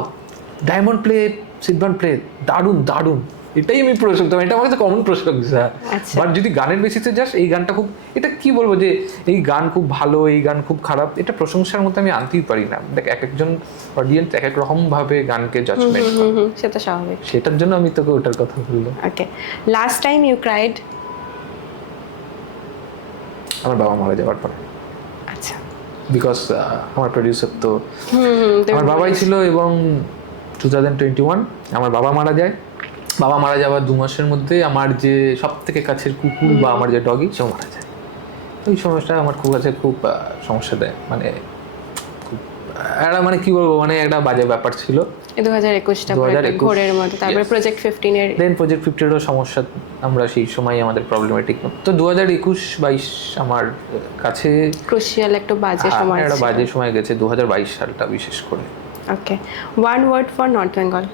ডায়মন্ড প্লে, সিলভার প্লে, দারুণ দারুণ। এটাই আমি প্রশংসা, এটা আমার কাছে কমন প্রশংসা। আচ্ছা। বাট যদি গানের বেসিসে যাস, এই গানটা খুব, এটা কি বলবো যে এই গান খুব ভালো, এই গান খুব খারাপ, এটা প্রশংসার মধ্যে আমি আনতেই পারি না। দেখ, এক একজন অডিয়েন্স এক এক রকম ভাবে গানকে জাজমেন্ট করে, সেটা স্বাভাবিক। সেটার জন্য আমি তোকে ওটার কথা বললাম। ওকে, লাস্ট টাইম ইউ ক্রাইড। আমার বাবা মারা যাওয়ার পরে। আচ্ছা। বিকজ আমার প্রডিউসার তো আমার বাবাই ছিল, এবং 2021 আমার বাবা মারা যায়। বাবা মারা যাওয়ার 2 মাসের মধ্যে আমার যে সব থেকে কাছের কুকুর বা আমার যে ডগি সেও মারা যায়। তো এই সমস্যা আমার খুব কাছে খুব সমস্যা দেয়, মানে খুব একটা, মানে কি বলবো, মানে একটা বাজে ব্যাপার ছিল। 2021টা ঘোরের মধ্যে, তারপরে প্রজেক্ট 15 এর, দেন প্রজেক্ট 15 সমস্যা, আমরা সেই সময় আমাদের প্রবলেমেটিক। তো 2021-22 আমার কাছে ক্রুশিয়াল একটা বাজে সময় একটা ছিল। বাজে সময় গেছে, 2022 সালটা বিশেষ করে। Okay, one word for north Bengal.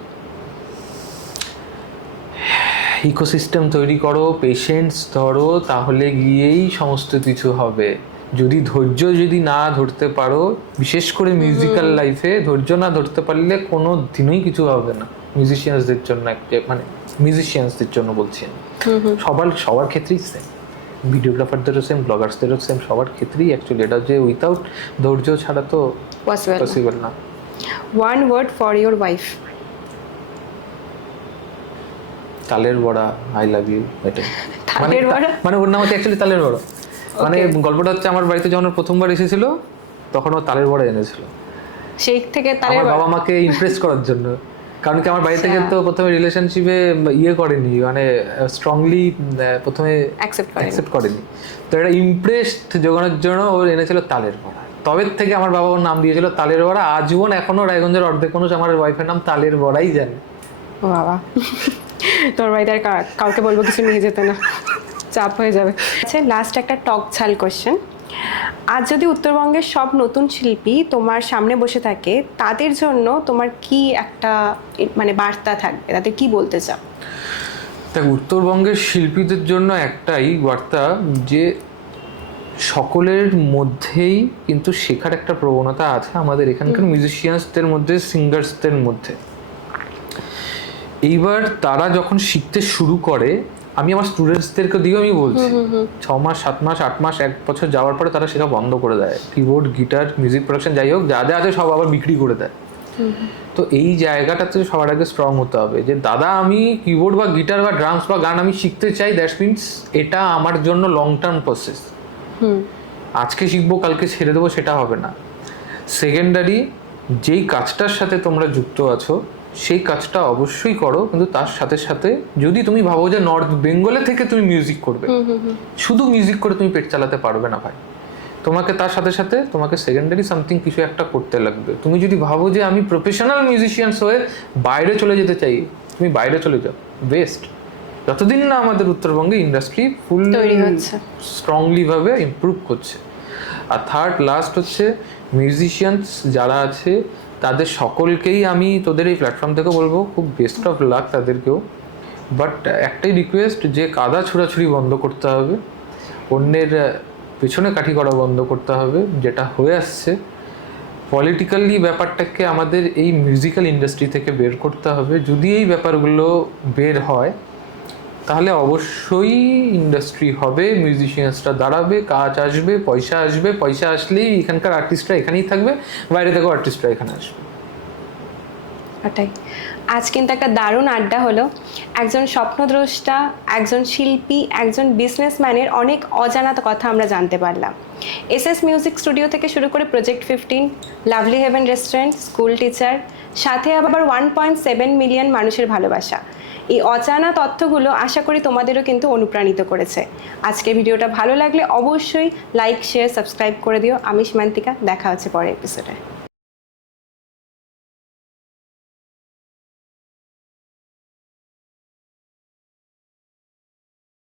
Ecosystem তৈরি করো, পেশেন্স ধরো, তাহলে গিয়েই সমস্ত কিছু হবে। যদি ধৈর্য যদি না ধরতে পারো, বিশেষ করে মিউজিক্যাল লাইফে ধৈর্য না ধরতে পারলে কোনো দিনই কিছু হবে না। মিউজিশিয়ানসদের জন্য, মানে মিউজিশিয়ানসদের জন্য বলছি আমি, সবার ক্ষেত্রেই সেম, ভিডিওগ্রাফারদেরও সেম, ব্লগার্সদেরও সেম, সবার ক্ষেত্রেই অ্যাকচুয়ালি এটা যে উইথাউট ধৈর্য ছাড়া তো পসিবল না। One word for your wife. তালের বড়া, আই লাভ ইউ, এটাই। তালের বড়া? মানে ওর নাম হচ্ছে অ্যাকচুয়ালি তালের বড়া। মানে গল্পটা হচ্ছে, আমার বাড়িতে যখন প্রথমবার এসেছিল তখন ও তালের বড়া এনেছিল সেই থেকে তালের আমার বড়া। বাবা মাকে ইমপ্রেস করার জন্য। কারণ কি আমার বাড়ি থেকে তো প্রথমে রিলেশনশিপে করেনি, মানে স্ট্রংলি প্রথমে অ্যাকসেপ্ট করেনি। তো এটা ইমপ্রেসড জোগানোর জন্য ও এনেছিল তালের বড়া। তবে থেকে আমার বাবা ওর নাম দিয়েছিল তালের বড়া। আজীবন এখনো রায়গঞ্জের অর্ধেক মানুষ আমার ওয়াইফের নাম তালের বড়াই জানে। ও বাবা, তোর বাড়িতে আর কাউকে বলবো কিছু নিয়ে যেতে না, চাপ হয়ে যাবে। আচ্ছা, লাস্ট একটা টক ঝাল কোশ্চেন। আজ যদি উত্তরবঙ্গের সব নতুন শিল্পী তোমার সামনে বসে থাকে, তাদের জন্য তোমার কি একটা মানে বার্তা থাকবে, তাদের কি বলতে চাও? দেখ, উত্তরবঙ্গের শিল্পীদের জন্য একটাই বার্তা, যে সকলের মধ্যেই কিন্তু শেখার একটা প্রবণতা আছে, আমাদের এখানকার মিউজিশিয়ানসদের মধ্যে, সিঙ্গার্সদের মধ্যে। এইবার তারা যখন শিখতে শুরু করে, আমি আমার স্টুডেন্টসদেরকে দিয়েও আমি বলছি, 6 মাস 7 মাস 8 মাস 1 বছর যাওয়ার পরে তারা শেখা বন্ধ করে দেয়। কিবোর্ড, গিটার, মিউজিক প্রোডাকশন যাই হোক, যা যা আছে সব আবার বিক্রি করে দেয়। তো এই জায়গাটাতে সবার আগে স্ট্রং হতে হবে, যে দাদা আমি কিবোর্ড বা গিটার বা ড্রামস বা গান আমি শিখতে চাই, দ্যাটস মিনস এটা আমার জন্য লং টার্ম প্রসেস। আজকে শিখবো কালকে ছেড়ে দেবো সেটা হবে না। সেকেন্ডারি, যেই কাজটার সাথে তোমরা যুক্ত আছো সেই কাজটা অবশ্যই করো, কিন্তু তার সাথে সাথে যদি তুমি ভাবো যে নর্থ বেঙ্গলে থেকে তুমি মিউজিক করবে, শুধু মিউজিক করে তুমি পেট চালাতে পারবে না ভাই। তোমাকে তার সাথে সাথে তোমাকে সেকেন্ডারি সামথিং কিছু একটা করতে লাগবে। তুমি যদি ভাবো যে আমি প্রফেশনাল মিউজিশিয়ানস হয়ে বাইরে চলে যেতে চাই, তুমি বাইরে চলে যাও, বেস্ট। যতদিন না আমাদের উত্তরবঙ্গে ইন্ডাস্ট্রি ফুল তৈরি হচ্ছে। স্ট্রংলি ভাবে ইমপ্রুভ করছে। আর থার্ড লাস্ট হচ্ছে মিউজিশিয়ানস যারা আছে তাদের সকলকেই আমি তোদের এই প্ল্যাটফর্ম থেকে বলবো খুব বেস্ট অফ লাক তাদেরকেও। বাট একটাই রিকোয়েস্ট, যে কাদা ছোড়াছুড়ি বন্ধ করতে হবে, অন্যের পেছনে কাঠি করা বন্ধ করতে হবে যেটা হয়ে আসছে। পলিটিক্যালি ব্যাপারটাকে আমাদের এই মিউজিক্যাল ইন্ডাস্ট্রি থেকে বের করতে হবে। যদি এই ব্যাপারগুলো বের হয় তাহলে অবশ্যই ইন্ডাস্ট্রি হবে, মিউজিশিয়ানসরা দাঁড়াবে, কাজ আসবে, পয়সা আসলেই এখানকার আর্টিস্টরা এখানেই থাকবে, বাইরে থেকেও আর্টিস্টরা এখানে আসবে। ওটাই। আজ কিন্তু একটা দারুণ আড্ডা হলো। একজন স্বপ্নদ্রষ্টা, একজন শিল্পী, একজন বিজনেসম্যানের অনেক অজানা কথা আমরা জানতে পারলাম। এসএস মিউজিক স্টুডিও থেকে শুরু করে project 15, lovely heaven restaurant, school teacher, সাথে আবার 1.7 মিলিয়ন মানুষের ভালোবাসা। এই অজানা তথ্যগুলো আশা করি তোমাদেরও কিন্তু অনুপ্রাণিত করেছে। আজকে ভিডিওটা ভালো লাগলে অবশ্যই লাইক, শেয়ার, সাবস্ক্রাইব করে দিও। আমি সীমান্তিকা, দেখা হচ্ছে পরের এপিসোডে।